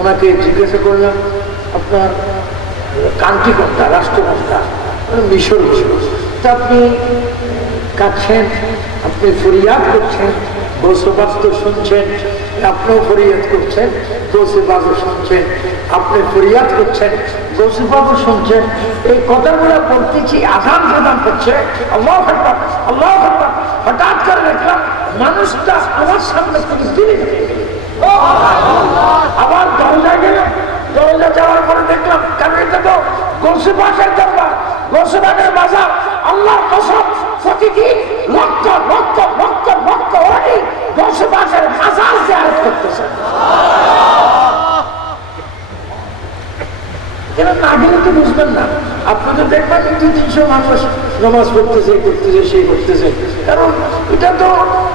ওনাকে জিজ্ঞাসা করলাম, আপনার কান্ট্রি কোনটা, রাষ্ট্র কোনটা? মিশর। তা আপনি কাঁদছেন, আপনি ফরিয়াদ করছেন, গোসবাস তো শুনছেন, আপনিও ফরিয়াদ করছেন, গোসবাসও শুনছেন, আপনি ফরিয়াদ করছেন, গোসবাসও শুনছেন। এই কথাগুলো বলতেছি, আদান প্রদান করছে, আল্লাহু আকবার, আল্লাহু আকবার। হঠাৎ করে দেখলাম মানুষটা আমার সামনে থেকে দূরে গেল। আবার দরজা গেল, দরজা যাওয়ার পরে দেখলাম, কারণ এটা তো গোসবাসের দরবার, গোসবাসের বাজার। আল্লাহ কসম, প্রতিদিন লক্ষ লক্ষ লক্ষ লক্ষ অনেক গোসবাসের বাজার জিয়ারত করতেছে। এরা না গেলে তো বুঝবেন না। আপনি তো দেখবেন 200-300 মানুষ নামাজ পড়তেছে, করতেছে, সেই করতেছে, কারণ এটা তো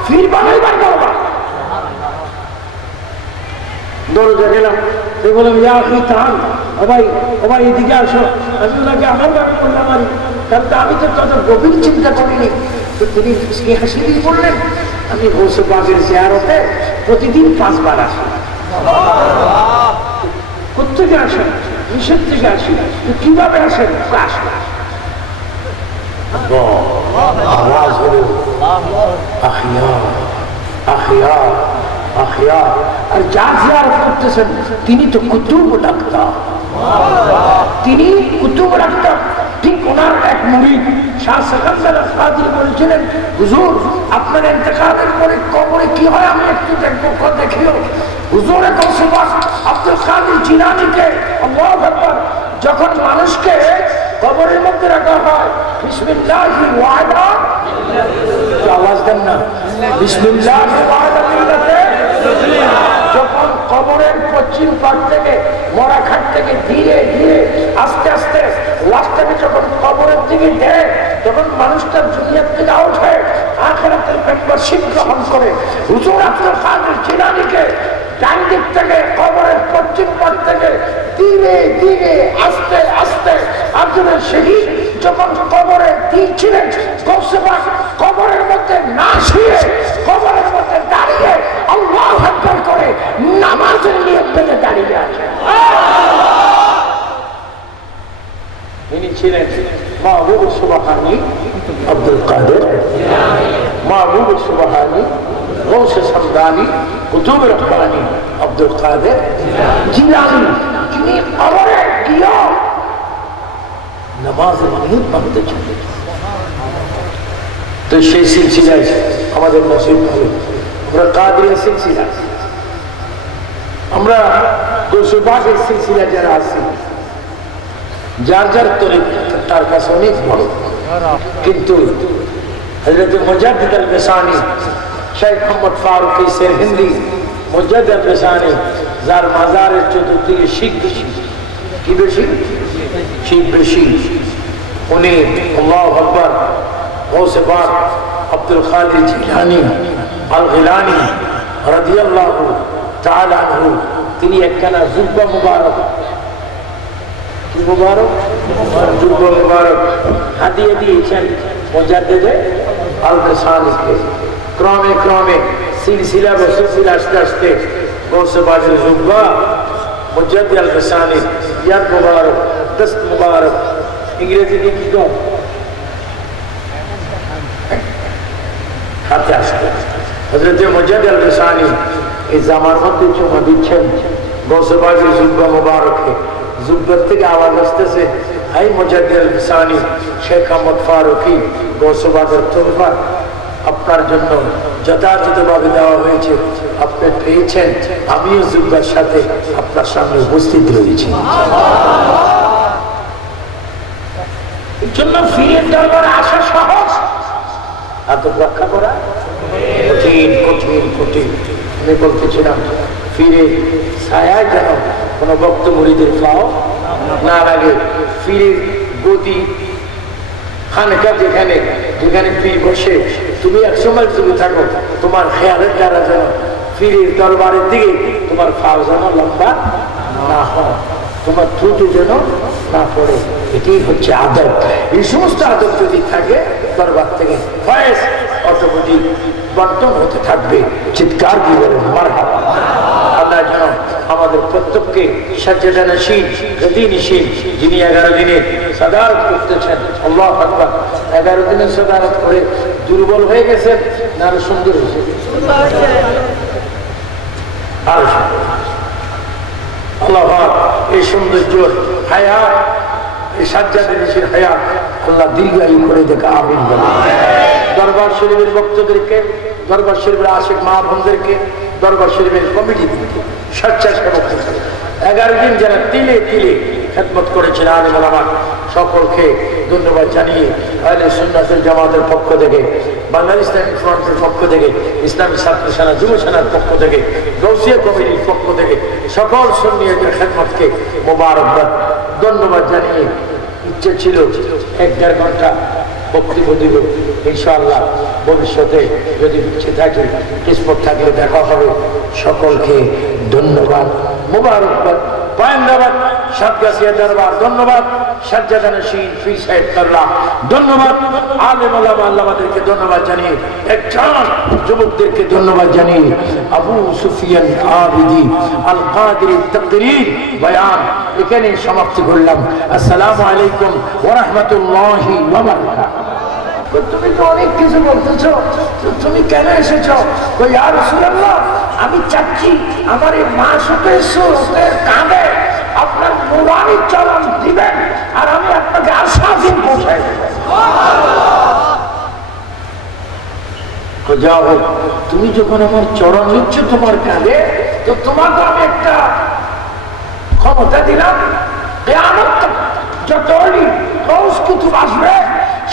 ফির বানাইবার দরবার। দরজা গেলাম, বললাম ইয়া আখি তাআল, ও ভাই এদিকে আসো। আমি ওনাকে আমার বাড়ি করলাম, কারণ আমি তো তত গভীর চিন্তা করিনি। তো তিনি হাসি দিয়ে বললেন, আমি গৌসে পাকের জিয়ারতে প্রতিদিন 5 বার আসি। কোথেকে আসেন? মিশর থেকে আসি। কিভাবে আসেন? আওয়াজ হলো আখিয়া আখিয়া আখিয়া। আর যার জিয়ারত করতেছেন তিনি তো কুতুব ডাক্তার, তিনি কুতুব ডাক্তার। ঠিক ওনার এক মুরিদ শাহ সেকান্দার কাদির বলেছিলেন, হুজুর আপনার ইন্তেকালের পরে কবরে কি হয় আমি একটু দেখবো, দেখিও। হুজুরে কৌশবাস আব্দুল কাদের জিলানীকে আল্লাহু আকবার, যখন মানুষকে কবরের মধ্যে রাখা হয়, বিসমিল্লাহি ওয়াদা, আওয়াজ দেন না, বিসমিল্লাহি ওয়াদা বিল্লাতে, যখন কবরের পশ্চিম পাশ থেকে, মরা খাট থেকে ধীরে ধীরে আস্তে আস্তে লাশটাকে যখন কবরের দিকে দেয়, তখন মানুষটা দুনিয়ার থেকে আউট হয়ে আখিরাতের মেম্বারশিপ গ্রহণ করে। হুজুর আব্দুল কাদের জিলানীকে ডান দিক থেকে কবরের পশ্চিম পাশ থেকে ধীরে ধীরে আস্তে আস্তে একজনের শহীদ যখন কবরে দিয়েছিলেন, কবরের মধ্যে না শুয়ে কবরের মধ্যে দাঁড়িয়ে আল্লাহু আকবার করে নামাজের নিয়ত পেতে দাঁড়িয়ে আছে। তিনি ছিলেন মাহবুব সুবহানী আব্দুল কাদের, মাহবুব সুবহানী গৌসে সামদানি কুতুব রব্বানী আব্দুল কাদের জিলানী, যিনি কবরে গিয়ে নামাজের নিয়ত বাঁধতে চলে। তো সেই সিলসিলায় আমাদের নসিব হলো আমরা কাদেরিয়া সিলসিলা, আমরা গৌসে পাকের সিলসিলা যারা আছি, যার যার তরিকা তার কাছে অনেক বড়। কিন্তু হযরত মুজাদ্দিদ আল-বেসানি, শেখ মোহাম্মদ ফারুক সেরহিন্দি মুজাদ্দিদ আল-বেসানি, যার মাজারের চতুর্দিকে শিখ বেশি, কি বেশি? শিখ বেশি। উনি আল্লাহু আকবার গৌসে পাক আব্দুল কাদের জিলানী আল-গিলানী রাদিয়াল্লাহু তাআলা আনহু, তিনি একখানা জুব্বা মুবারক, কি মুবারক? জুব্বা মুবারক হাদিয়া দিয়েছেন মুজাদ্দিদ আল-বেসানিকে। ক্রমে ক্রমে সিলসিলা বসিলা আস্তে আস্তে গৌসে পাকের জুব্বা মুজাদ্দিদ আল-বেসানি ইয়াদ মুবারক, দস্ত মুবারক, ইংরেজি লিখিত হাতে আসতে হযরত মুজাদ্দিদ আল-বেসানি এই জামার মধ্যে চুমা দিচ্ছেন গৌসে পাকের জুব্বা মুবারকে। জুব্বার থেকে আওয়াজ আসতেছে, হাই মুজাদ্দিদ আল-বেসানি, শেখ মোহাম্মদ ফারুকি গৌসে পাকের তোহফা আপনার জন্য যথাযথভাবে দেওয়া হয়েছে, আপনি পেয়েছেন। আমিও জুব্বার সাথে আপনার সামনে উপস্থিত রয়েছি। এই জন্য ফিরের দরবারে আসা সহজ, এত রক্ষা করা কঠিন কঠিন কঠিন। আমি বলতেছিলাম ফিরে ছায়া যেন কোন ভক্ত মুরিদের পাও না লাগে। ফিরে গতি খানকা যেখানে যেখানে পীর বসে, তুমি এক সময় তুমি থাকো, তোমার খেয়ালের দ্বারা যেন পীরের দরবারের দিকে তোমার ফাও যেন লম্বা না হয়, তোমার ত্রুটি যেন না পড়ে। এটাই হচ্ছে আদব। এই সমস্ত আদব যদি থাকে দরবার থেকে ফয়েজ অটোমেটিক বন্টন হতে থাকবে। চিৎকার দিয়ে বলেন মারহাবা। আল্লাহ যেন আমাদের প্রত্যেককে সাজ্জাদা নশীন, গদি নশীন, যিনি 11 দিনে সাদারত করতেছেন, আল্লাহু আকবার, 11 দিনে সাদারত করে দুর্বল হয়ে গেছেন না আরো সুন্দর হয়েছে? আরো সুন্দর। আল্লাহ এই সৌন্দর্য হায়াত, এই সাজ্জাদা নশীন হায়াত আল্লাহ দীর্ঘায়ু করে দেখা, আমিন বলেন। দরবার শরীফের ভক্তদেরকে, দরবার শরীফের আশিক মা বোনদেরকে, দরবার শরীফের কমিটিদেরকে, স্বেচ্ছাসেবক 11 দিন যারা তিলে তিলে খেদমত করেছেন আলেম ওলামা, সকলকে ধন্যবাদ জানিয়ে আহলে সুন্নাত ওয়াল জামাতের পক্ষ থেকে, বাংলাদেশ ইসলামিক ফ্রন্টের পক্ষ থেকে, ইসলামী ছাত্র সেনা যুব সেনার পক্ষ থেকে, গৌসিয়া কমিটির পক্ষ থেকে সকল সুন্নিয়তের খেদমতকে মোবারকবাদ ধন্যবাদ জানিয়ে, ইচ্ছে ছিল 1-1.5 ঘন্টা বক্তব্য দিব, ইনশাআল্লাহ ভবিষ্যতে যদি বেঁচে থাকি, কিসমত থাকলে দেখা হবে। সকলকে ধন্যবাদ, মোবারকবাদ, পায়েন্দাবাদ, সাতগাছিয়া দরবার ধন্যবাদ, সাজ্জাদা নশীন পীর সাহেব কাল্লা ধন্যবাদ, আলেম ওলামা আল্লামাদেরকে ধন্যবাদ জানিয়ে, একজন যুবকদেরকে ধন্যবাদ জানিয়ে আবু সুফিয়ান আবিদি আল কাদির তাকরীর বয়ান এখানে সমাপ্তি করলাম। আসসালামু আলাইকুম ওয়া রাহমাতুল্লাহি ওয়া বারাকাতুহু। তুমি তো অনেক কিছু বলতেছো, তুমি কেন এসেছো? ইয়া রাসূলুল্লাহ, আমি চাচ্ছি আমার এই মাসুকের সুরতের কাঁধে আপনার নুরানি চরণ দিবেন আর আমি আপনাকে আশাদিন পৌঁছাই দেব। যাও হোক, তুমি যখন আমার চরণ নিচ্ছ তোমার কাঁধে, তো তোমাকে আমি একটা ক্ষমতা দিলাম, কিয়ামত যত অলি গৌস কুতুব আসবে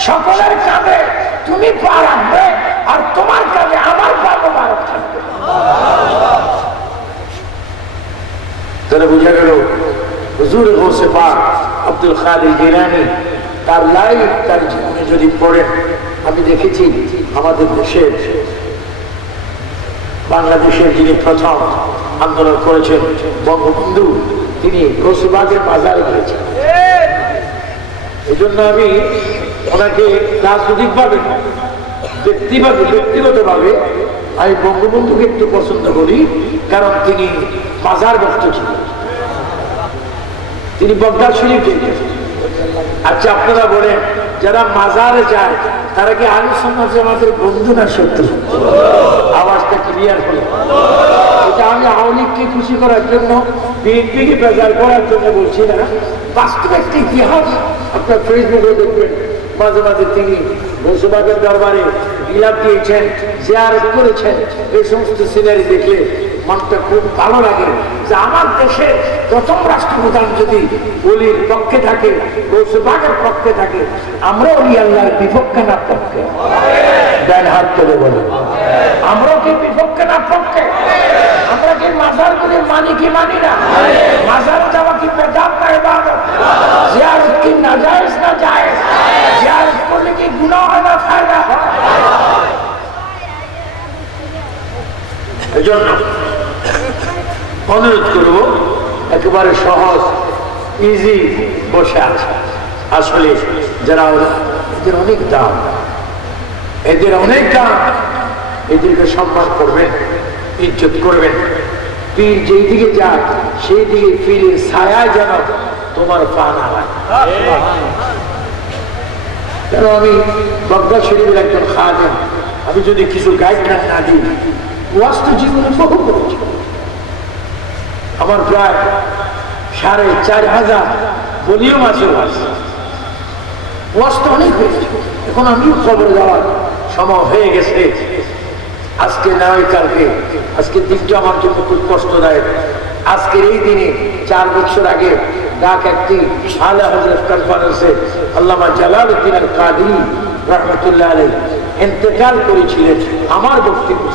সকলের কাঁধে তুমি পা রাখবে আর তোমার কাঁধে আমার পা মোবারক থাকবে। তাহলে বুঝা গেল হুজুর গৌসে পাক আব্দুল কাদের জিলানী তার লাইফ, তার জীবনে যদি পড়েন, আমি দেখেছি আমাদের দেশের বাংলাদেশের যিনি প্রথম আন্দোলন করেছেন বঙ্গবন্ধু, তিনি গৌসে পাকের বাজারে গিয়েছেন। এই জন্য আমি ওনাকে রাজনৈতিকভাবে ব্যক্তিগতভাবে আমি বঙ্গবন্ধুকে একটু পছন্দ করি, কারণ তিনি মাজার ভক্ত ছিলেন, তিনি বগদাদ শরীফ যেতেন। আচ্ছা আপনারা বলেন, যারা মাজারে যায় তারা কি আহলে সুন্নাত জামাতের বন্ধু না শত্রু? আওয়াজটা ক্লিয়ার হলো। এটা আমি আওয়ামী লীগকে খুশি করার জন্য, বিএনপিকে বেজার করার জন্য বলছি না, বাস্তব একটা ইতিহাস আপনার ফেসবুকে দেখবেন। মাঝে মাঝে তিনি গৌসে পাকের দরবারে বিলাপ দিয়েছেন, জিয়ারত করেছেন। এই সমস্ত সিনারি দেখলে মনটা খুব ভালো লাগে যে আমার দেশে প্রথম রাষ্ট্রপ্রধান যদি ওলির পক্ষে থাকে, গৌসে পাকের পক্ষে থাকে, আমরা ওলি আল্লাহর বিপক্ষে না পক্ষে? ডান হাত তুলে বলে, আমরাও কি বিপক্ষে না পক্ষে? আমরা কি মাজার করে মানি কি মানি না? মাজার যাওয়া কি বেদাত না ইবাদত? জিয়ারত কি নাজায়েজ না জায়েজ? জিয়ারত করলে কি গুনাহ হয় না ফায়দা হয়? এজন্য অনুরোধ করব, একেবারে সহজ ইজি বসে আছে। আসলে যারা এদের অনেক দাম, এদের অনেক দাম, এদেরকে সম্মান করবেন, ইজ্জত করবেন। পীর যেই দিকে যায় সেই দিকে পীরের ছায়া যেন তোমার পা না হয়। কেন আমি বগদাদ শরীফের একজন খাদেম, আমি যদি কিছু গাইডলাইন না দিই, ওয়াজ তো জীবনে বহু করেছি। আমার প্রায় 4500 ভলিউম আছে ওয়াজ তো অনেক হয়েছে। এখন আমিও খবর যাওয়ার সময় হয়ে গেছে। আজকে না হয় কালকে, আজকে দিনটা আমার জন্য খুব কষ্টদায়ক। আজকের এই দিনে 4 বছর আগে ডাক একটি আলা হযরত কনফারেন্সে আল্লামা জালালউদ্দিন আল কাদরি রাহমাতুল্লাহ আলাইহি ইন্তেকাল করেছিলেন আমার বক্তব্য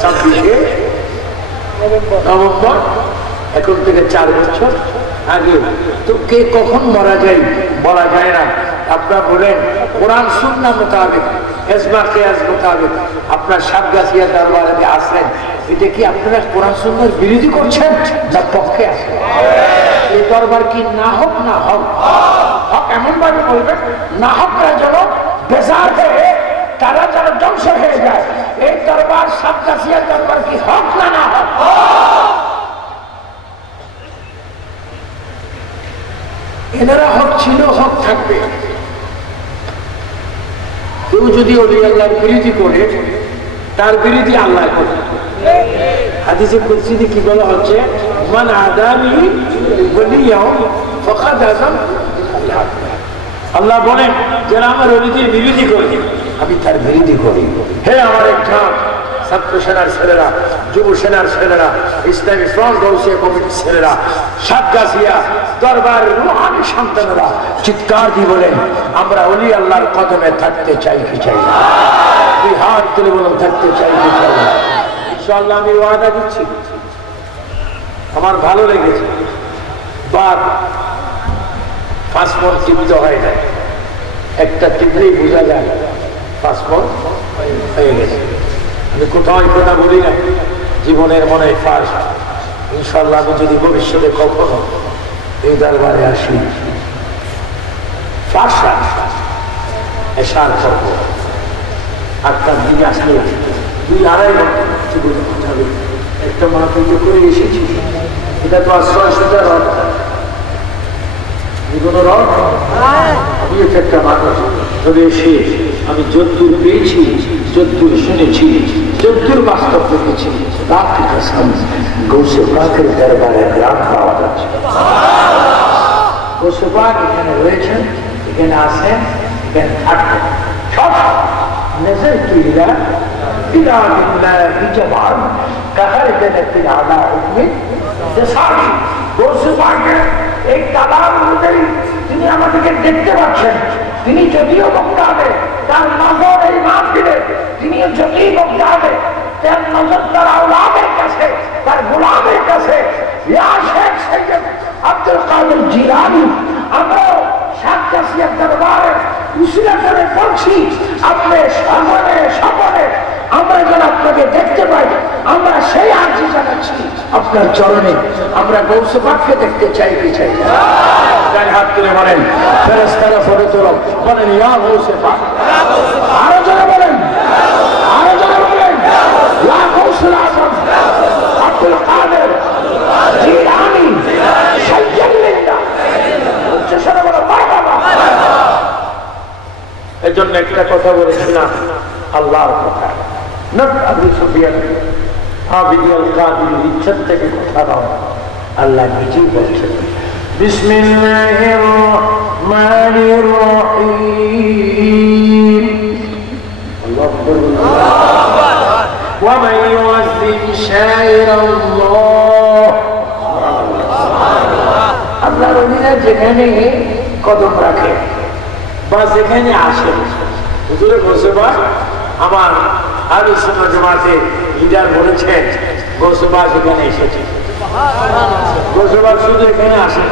26 নভেম্বর, এখন থেকে 4 বছর আগে। তো কে কখন মারা যায় বলা যায় না। আপনারা বলেন কোরআন সুন্নাহ মোতাবেক এজমা কিয়াস মোতাবেক আপনার সাতগাছিয়া দরবারে আসলেন, এটা কি আপনারা কোরআন সুন্নাহর বিরোধী করছেন না পক্ষে আছেন? এই দরবার কি না হোক না হোক, হক এমন ভাবে বলবেন না হকরা যেন বেজার হয়ে তারা যেন ধ্বংস হয়ে যায়। এই দরবার সাতগাছিয়া দরবার কি হক না না হোক? এনারা হক ছিল, হক থাকবে। কেউ যদি ওলি আল্লাহর বিরোধী করে তার বিরোধী আল্লাহ করে। হাদিসে কুদসিতে কি বলা হচ্ছে, মান আদানি ওলিয়াও ফাকাদ আযাম। আল্লাহ বলেন যারা আমার ওলিদের বিরোধী করে আমি তার বিরোধী করি। হে আমার একটা ছাত্র সেনার ছেলেরা, যুব সেনার ছেলেরা, ইসলামী ফ্রন্ট গৌসিয়া কমিটির ছেলেরা, সাতগাছিয়া দরবার রুহানি সন্তানেরা চিৎকার দিয়ে বলেন আমরা ওলি আল্লাহর কদমে থাকতে চাই কি চাই না? দুই হাত তুলে বলুন থাকতে চাই কি চাই না? ইনশাআল্লাহ আমি ওয়াদা দিচ্ছি, আমার ভালো লেগেছে। বাদ পাসপোর্ট টিপিত হয় না, একটা টিপলেই বোঝা যায় পাসপোর্ট হয়ে গেছে। আমি কোথাও কথা বলি না, জীবনের মনে ফার্স্ট। ইনশাল্লাহ আমি যদি ভবিষ্যতে কখনো এই দরবারে আসি ফার্স্ট এসার করবো। আটটার দিকে আসলে 2-2.5 ঘন্টা একটা মাহফিল করে এসেছি। এটা তো আর 600 রথ, কোনো রথ আমি একটা মানুষ। তবে সে আমি যদ্দূর পেয়েছি, যদ্দূর শুনেছি, যদ্দূর বাস্তব দেখেছি, রাত্রি কসম গৌসে পাকের দরবারে গ্রাম পাওয়া যাচ্ছে। গৌসে পাক এখানে রয়েছেন, এখানে আসেন, এখানে থাকবেন। সব নজর কিলা ইলা বিল্লাহি জামান কাহার জান্নাতিল আলা হুকমি জাসাবি। গৌসে পাকের এই তালাব অনুযায়ী তিনি আমাদেরকে দেখতে পাচ্ছেন। তিনি যদিও বক্তা হবে, তার নজর এই মাহফিলে, তিনিও যদিও বক্তা হবে, তার নজর তার আওলাদের কাছে, তার গোলামের কাছে। ইয়া শেখ সৈয়দ আব্দুল কাদের জিলানী, আমরা সাতগাছিয়ার দরবারে উসিলা করে বলছি, আপনি সামনে সামনে আমরা যেন আপনাকে দেখতে পাই, আমরা সেই আর্জি জানাচ্ছি আপনার চরণে। আমরা গৌসে পাককে দেখতে চাই কি চাই না? হাত তুলে বলেন ফেরেশতারা ফটো তোলো, বলেন ইয়া গৌসে পাক। আরো জোরে বলেন, আরো জোরে বলেন ইয়া গৌসুল আযম আব্দুল কাদের জিলানী সাইয়্যিদুল্লাহ। উচ্চস্বরে বলো মারহাবা। এজন্য একটা কথা বলেছিলাম, আল্লাহর কথা না। আবু সুফিয়ান আবিদুল কাদের ইচ্ছা থেকে কথা দাও, আল্লাহ নিজেই বলছেন বিসমিল্লাহির রহমানির রহিম। আল্লাহু আকবার। ওয়া মান ইউআযযিম শাইরাল্লাহ। আল্লাহর ওলিরা যেখানে কদম রাখে বা যেখানে আসে, হুজুরে গোসবা আমার আহলে সুন্নাত জামাতে লিডার বলেছেন গোসবা সেখানে এসেছে। গোসবা শুধু এখানে আসে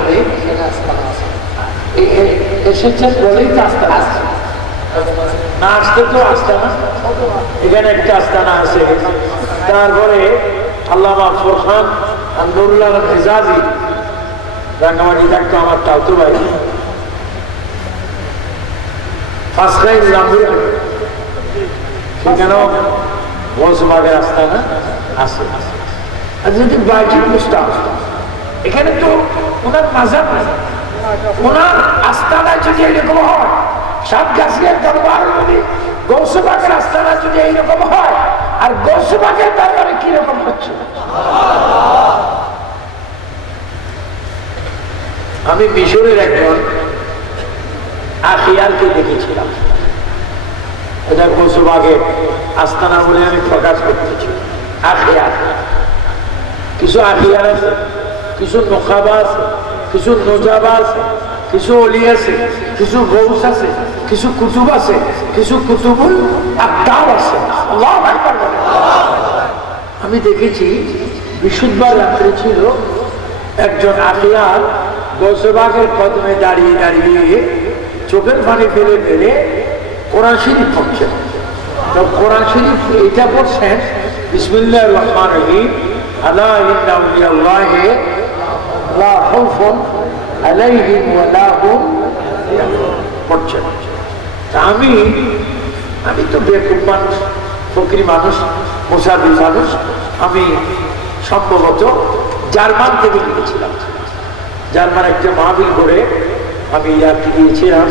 এসেছেন বলেই তো আস্তানা আসছে, না আসতে তো আস্তানা। এখানে একটা আস্তানা আছে। তারপরে আল্লামা ফোরখান নুরুল্লাহ হিজাজি রাঙ্গামাটি থাকতো, আমার তাওতো ভাই। সেখানেও বংশবাগের আস্তানা আছে। আর যদি বাহ্যিক বুঝতাম, এখানে তো ওনার মাযহাব নেই, ওনার আস্তানা যদি এরকম হয়, সাতগাছিয়ার দরবার যদি গৌসে পাকের আস্তানা যদি এইরকম হয়, আর গৌসে পাকের দরবারে কিরকম হচ্ছে? আমি মিশরের একজন আখিয়ারকে দেখেছিলাম, এটা গৌসে পাকের আস্তানা বলে আমি প্রকাশ করতেছি। আখিয়ার কিছু আখিয়ার আছে, কিছু নোখাবা আছে, কিছু নোজাবা আছে, কিছু অলি আছে, কিছু গৌস আছে, কিছু কুতুব আছে, কিছু কুতুবুল আকতাব আছে। আল্লাহু আকবার। আমি দেখেছি বৃহস্পতিবার রাত্রে ছিল একজন আখিয়ার গৌসবাগের কদমে দাঁড়িয়ে দাঁড়িয়ে চোখের পানি ফেলে ফেলে কোরআন শরীফ পড়ছেন। তো কোরআন শরীফ এটা পড়ছেন বিসমিল্লাহির রহমানির রহিম, আলা ইন্না আউলিয়াল্লাহি লা খাউফুন আলাইহিম ওয়া লা হুম পড়ছেন। আমি তো বেকুব মানুষ, ফকির মানুষ, মুসাফির মানুষ। আমি সম্ভবত জার্মান থেকে গিয়েছিলাম। জার্মান একটা মাহফিল করে আমি ইয়ার্কি গিয়েছিলাম।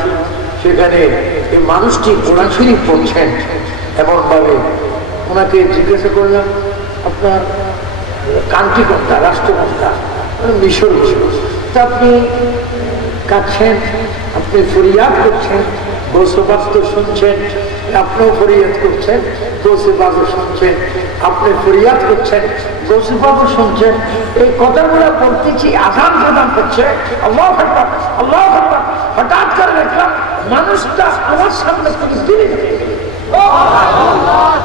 সেখানে এই মানুষটি কোরআন শরীফ পড়ছেন এমনভাবে। ওনাকে জিজ্ঞাসা করলাম, আপনার কান্ট্রি কোনটা, রাষ্ট্র কোনটা? মিশর ছিল। তা আপনি কাঁদছেন, আপনি ফরিয়াদ করছেন, গৌসবাগ তো শুনছেন, আপনিও ফরিয়াদ করছেন, গৌসবাগও শুনছেন, আপনি ফরিয়াদ করছেন, গৌসবাগও শুনছেন। এই কথাগুলো বলতেছি, আদান প্রদান করছে, আল্লাহু আকবার, আল্লাহু আকবার। হঠাৎ করে দেখলাম মানুষটা আমার সামনে থেকে দূরে গেল।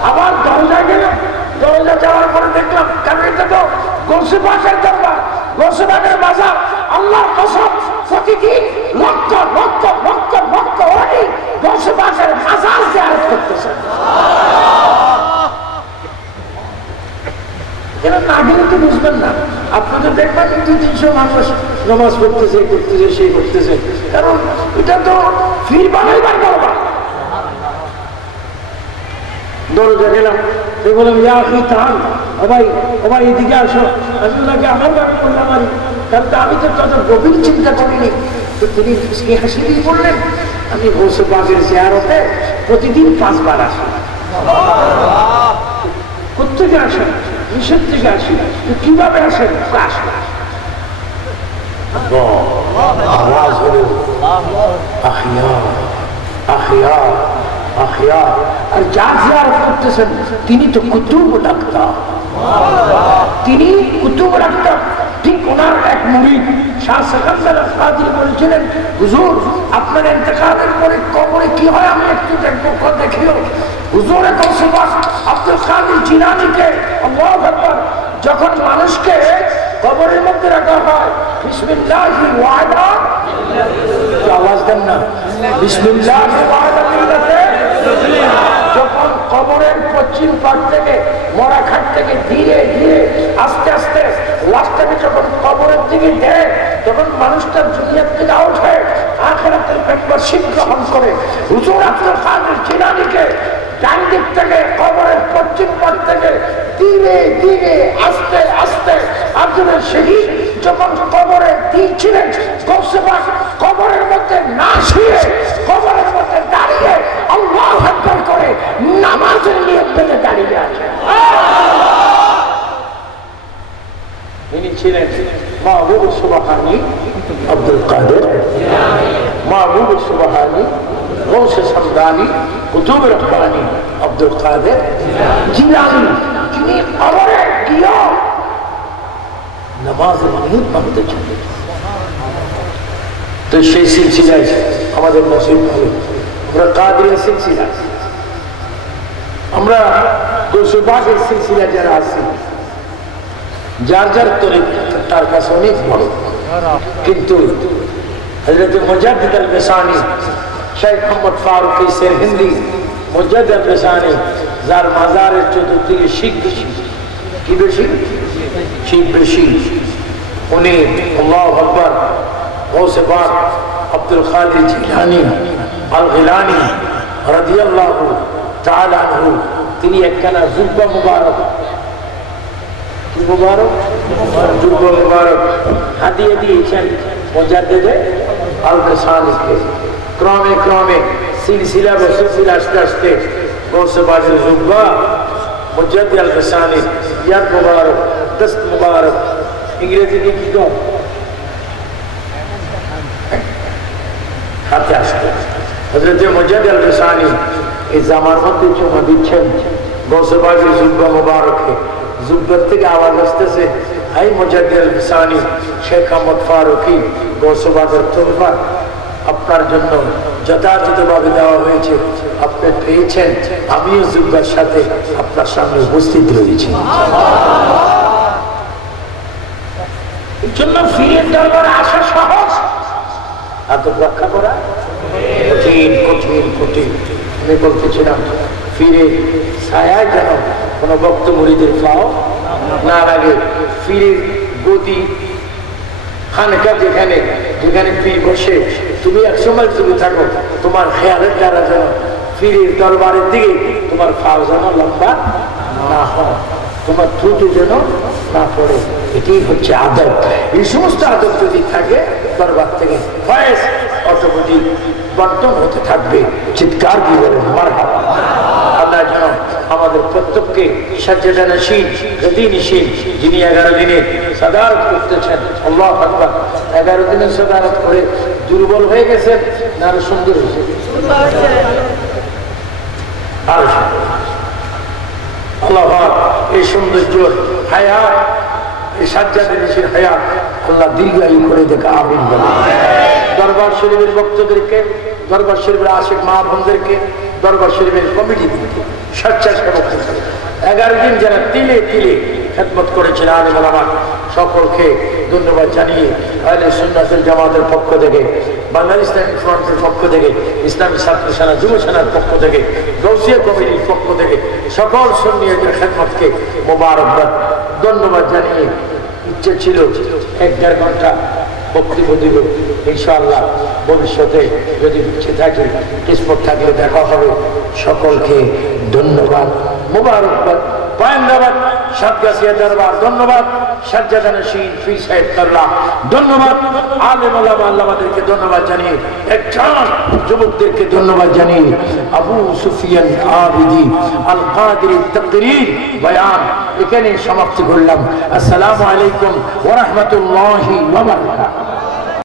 আবার দরজায় গেলাম, দরজা যাওয়ার পরে দেখলাম, কারণ এটা তো গৌসবাগের দরবার, গৌসবাগের বাজার। আল্লাহর কসম, প্রতিদিন লক্ষ লক্ষ লক্ষ লক্ষ অনেক গৌসবাগের বাজার জিয়ারত করতেছে। এরা না গেলে তো বুঝবেন না। আপনি তো দেখবেন 200-300 মানুষ নামাজ পড়তেছে, করতেছে, সেই করতেছে, কারণ এটা তো ফির বানাইবার দরবার। দরজা গেলাম, বললাম ইয়া আখি তাআল, ও ভাই এদিকে আসো। আমি লাগে আমার বাড়ি করলাম, কারণ আমি তো তত গভীর চিন্তা করিনি। তো তিনি হাসি দিয়ে বললেন, আমি গৌসবাগের জিয়ারতে প্রতিদিন 5 বার আসি। কোথেকে আসেন? মিশর থেকে আসি। কিভাবে আসেন? আওয়াজ হলো আখিয়া আখিয়া আখিয়া। আর যার জিয়ারত করতেছেন তিনি তো কুতুব ডাক্তার, তিনি কুতুব ডাক্তার। ঠিক ওনার এক মুরিদ শাহ সিকান্দার কাদরি বলেছিলেন, হুজুর আপনার ইন্তেকালের পরে কবরে কি হয় আমি একটু দেখবো, দেখিও। হুজুরে গৌসবাগ আব্দুল কাদের জিলানীকে, আল্লাহু আকবার, যখন মানুষকে কবরের মধ্যে রাখা হয়, বিসমিল্লাহি ওয়ালা, আওয়াজ দেন না, বিসমিল্লাহি ওয়ালা বিল্লাতে, যখন কবরের পশ্চিম পাশ থেকে, মরা খাট থেকে ধীরে ধীরে আস্তে আস্তে লাশটাকে যখন কবরের দিকে দেয়, তখন মানুষটা দুনিয়ার থেকে আউট হয়ে আখিরাতের মেম্বারশিপ গ্রহণ করে। হুজুর আব্দুল কাদের জিলানীকে ডান দিক থেকে, কবরের পশ্চিম পাশ থেকে ধীরে ধীরে আস্তে আস্তে একজনের শহীদ যখন কবরে দিয়েছিলেন, গৌসবাগ কবরের মধ্যে না শুয়ে কবরের মধ্যে দাঁড়িয়ে আল্লাহু আকবার করে নামাজের নিয়ত পেতে দাঁড়িয়ে আছে। তিনি ছিলেন মাহবুব সুবহানী আব্দুল কাদের, মাহবুব সুবহানী গৌসে সামদানি কুতুব রব্বানী আব্দুল কাদের জিলানী, যিনি কবরে গিয়ে নামাজের নিয়ত বাঁধতে ছিলেন। তো সেই সিলসিলায় আমাদের নসিব হলো আমরা কাদেরের সিলসিলা, আমরা গৌসবাগের সিলসিলা যারা আছি, যার যার তরিক তার কাছে অনেক বড়। কিন্তু হযরত মুজাদ্দিদ আল-বিসানি, শেখ মোহাম্মদ ফারুক সেরহিন্দি মুজাদ্দিদ আল-বিসানি, যার মাজারের চতুর্দিকে শিখ বেশি, কি বেশি? শিখ বেশি। উনি আল্লাহু আকবার গৌসে পাক আব্দুল কাদের জিলানী আল গিলানী রাদিয়াল্লাহু তাআলা আনহু, তিনি একখানা জুব্বা মুবারক, কি মুবারক? জুব্বা মুবারক হাদিয়া দিয়েছেন মুজাদ্দিদ আল-বিসানিকে। ক্রমে ক্রমে সিলসিলা বসিল আস্তে আস্তে গৌসে পাকের জুব্বা মুজাদ্দিদ আল-বিসানি ইয়াদ মুবারক, দস্ত মুবারক, ইংরেজিতে কি কম হাতে আসতো। হযরত মুজাদ্দিদ আল-বিসানি এই জামার মধ্যে চুমা দিচ্ছেন গৌসে পাকের জুব্বা মুবারকে। জুব্বার থেকে আওয়াজ আসতেছে, হাই মুজাদ্দিদ আল-বিসানি, শেখ মোহাম্মদ ফারুকি, গৌসে পাকের তোহফা আপনার জন্য যথাযথভাবে দেওয়া হয়েছে, আপনি পেয়েছেন, আমিও জুব্বার সাথে আপনার সামনে উপস্থিত রয়েছি। জন্য পীরের দরবারে আসা সহজ, আদব রক্ষা করা কঠিন কঠিন কঠিন। আমি বলতেছিলাম পীরের ছায়ায় যেন কোনো ভক্ত মুরিদের পাও না লাগে। পীরের গদি খানকা যেখানে যেখানে পীর বসে, তুমি একসময় তুমি থাকো, তোমার খেয়ালের দ্বারা যেন পীরের দরবারের দিকে তোমার পাও যেন লম্বা না হয়, তোমার থুতু যেন না পড়ে। এটাই হচ্ছে আদব। এই সমস্ত আদব যদি থাকে দরবার থেকে ফয়েজ অটোমেটিক বন্টন হতে থাকবে। চিৎকার দিয়ে বলেন মারহাবা। আল্লাহ যেন আমাদের প্রত্যেককে সাজ্জাদানশীন গদিনশীন, যিনি 11 দিনে সাদারত করতেছেন, আল্লাহু আকবার, 11 দিনের সাদারত করে দুর্বল হয়ে গেছেন না আরো সুন্দর হয়েছে? আরো সুন্দর। আল্লাহ এই সৌন্দর্য হায়াত, এই সাজ্জাদানশীন হায়াত আল্লাহ দীর্ঘায়ু করে দেখা আমিন বলে। দরবার শরীফের ভক্তদেরকে, দরবার শরীফের আশিক মা বোনদেরকে, দরবার শরীফের কমিটিদেরকে, স্বেচ্ছাসেবকদেরকে, 11 দিন যারা তিলে তিলে খেদমত করেছেন আলেম ওলামা সকলকে ধন্যবাদ জানিয়ে আহলে সুন্নাতুল জামাতের পক্ষ থেকে, বাংলাদেশ ইসলামিক ফ্রন্টের পক্ষ থেকে, ইসলামী ছাত্র সেনা যুব সেনার পক্ষ থেকে, গৌসিয়া কমিটির পক্ষ থেকে সকল সুন্নিয়তের খেদমতকে মোবারকবাদ ধন্যবাদ জানিয়ে, ইচ্ছে ছিল 1-1.5 ঘন্টা বক্তব্য দিব। ইনশাআল্লাহ ভবিষ্যতে যদি ইচ্ছে থাকে, কিসমত থাকলে দেখা হবে। সকলকে ধন্যবাদ, মোবারকবাদ, পায়েন্দাবাদ, সাতগাছিয়া দরবার ধন্যবাদ, সাজ্জাদানশীন পীর সাহেব কাল্লা ধন্যবাদ, আলেম ওলামা আল্লামাদেরকে ধন্যবাদ জানিয়ে, একজন যুবকদেরকে ধন্যবাদ জানিয়ে আবু সুফিয়ান আবিদি আল কাদির তাকরীর বয়ান এখানে সমাপ্তি করলাম। আসসালামু আলাইকুম ওয়া রাহমাতুল্লাহি ওয়া বারাকাতুহু।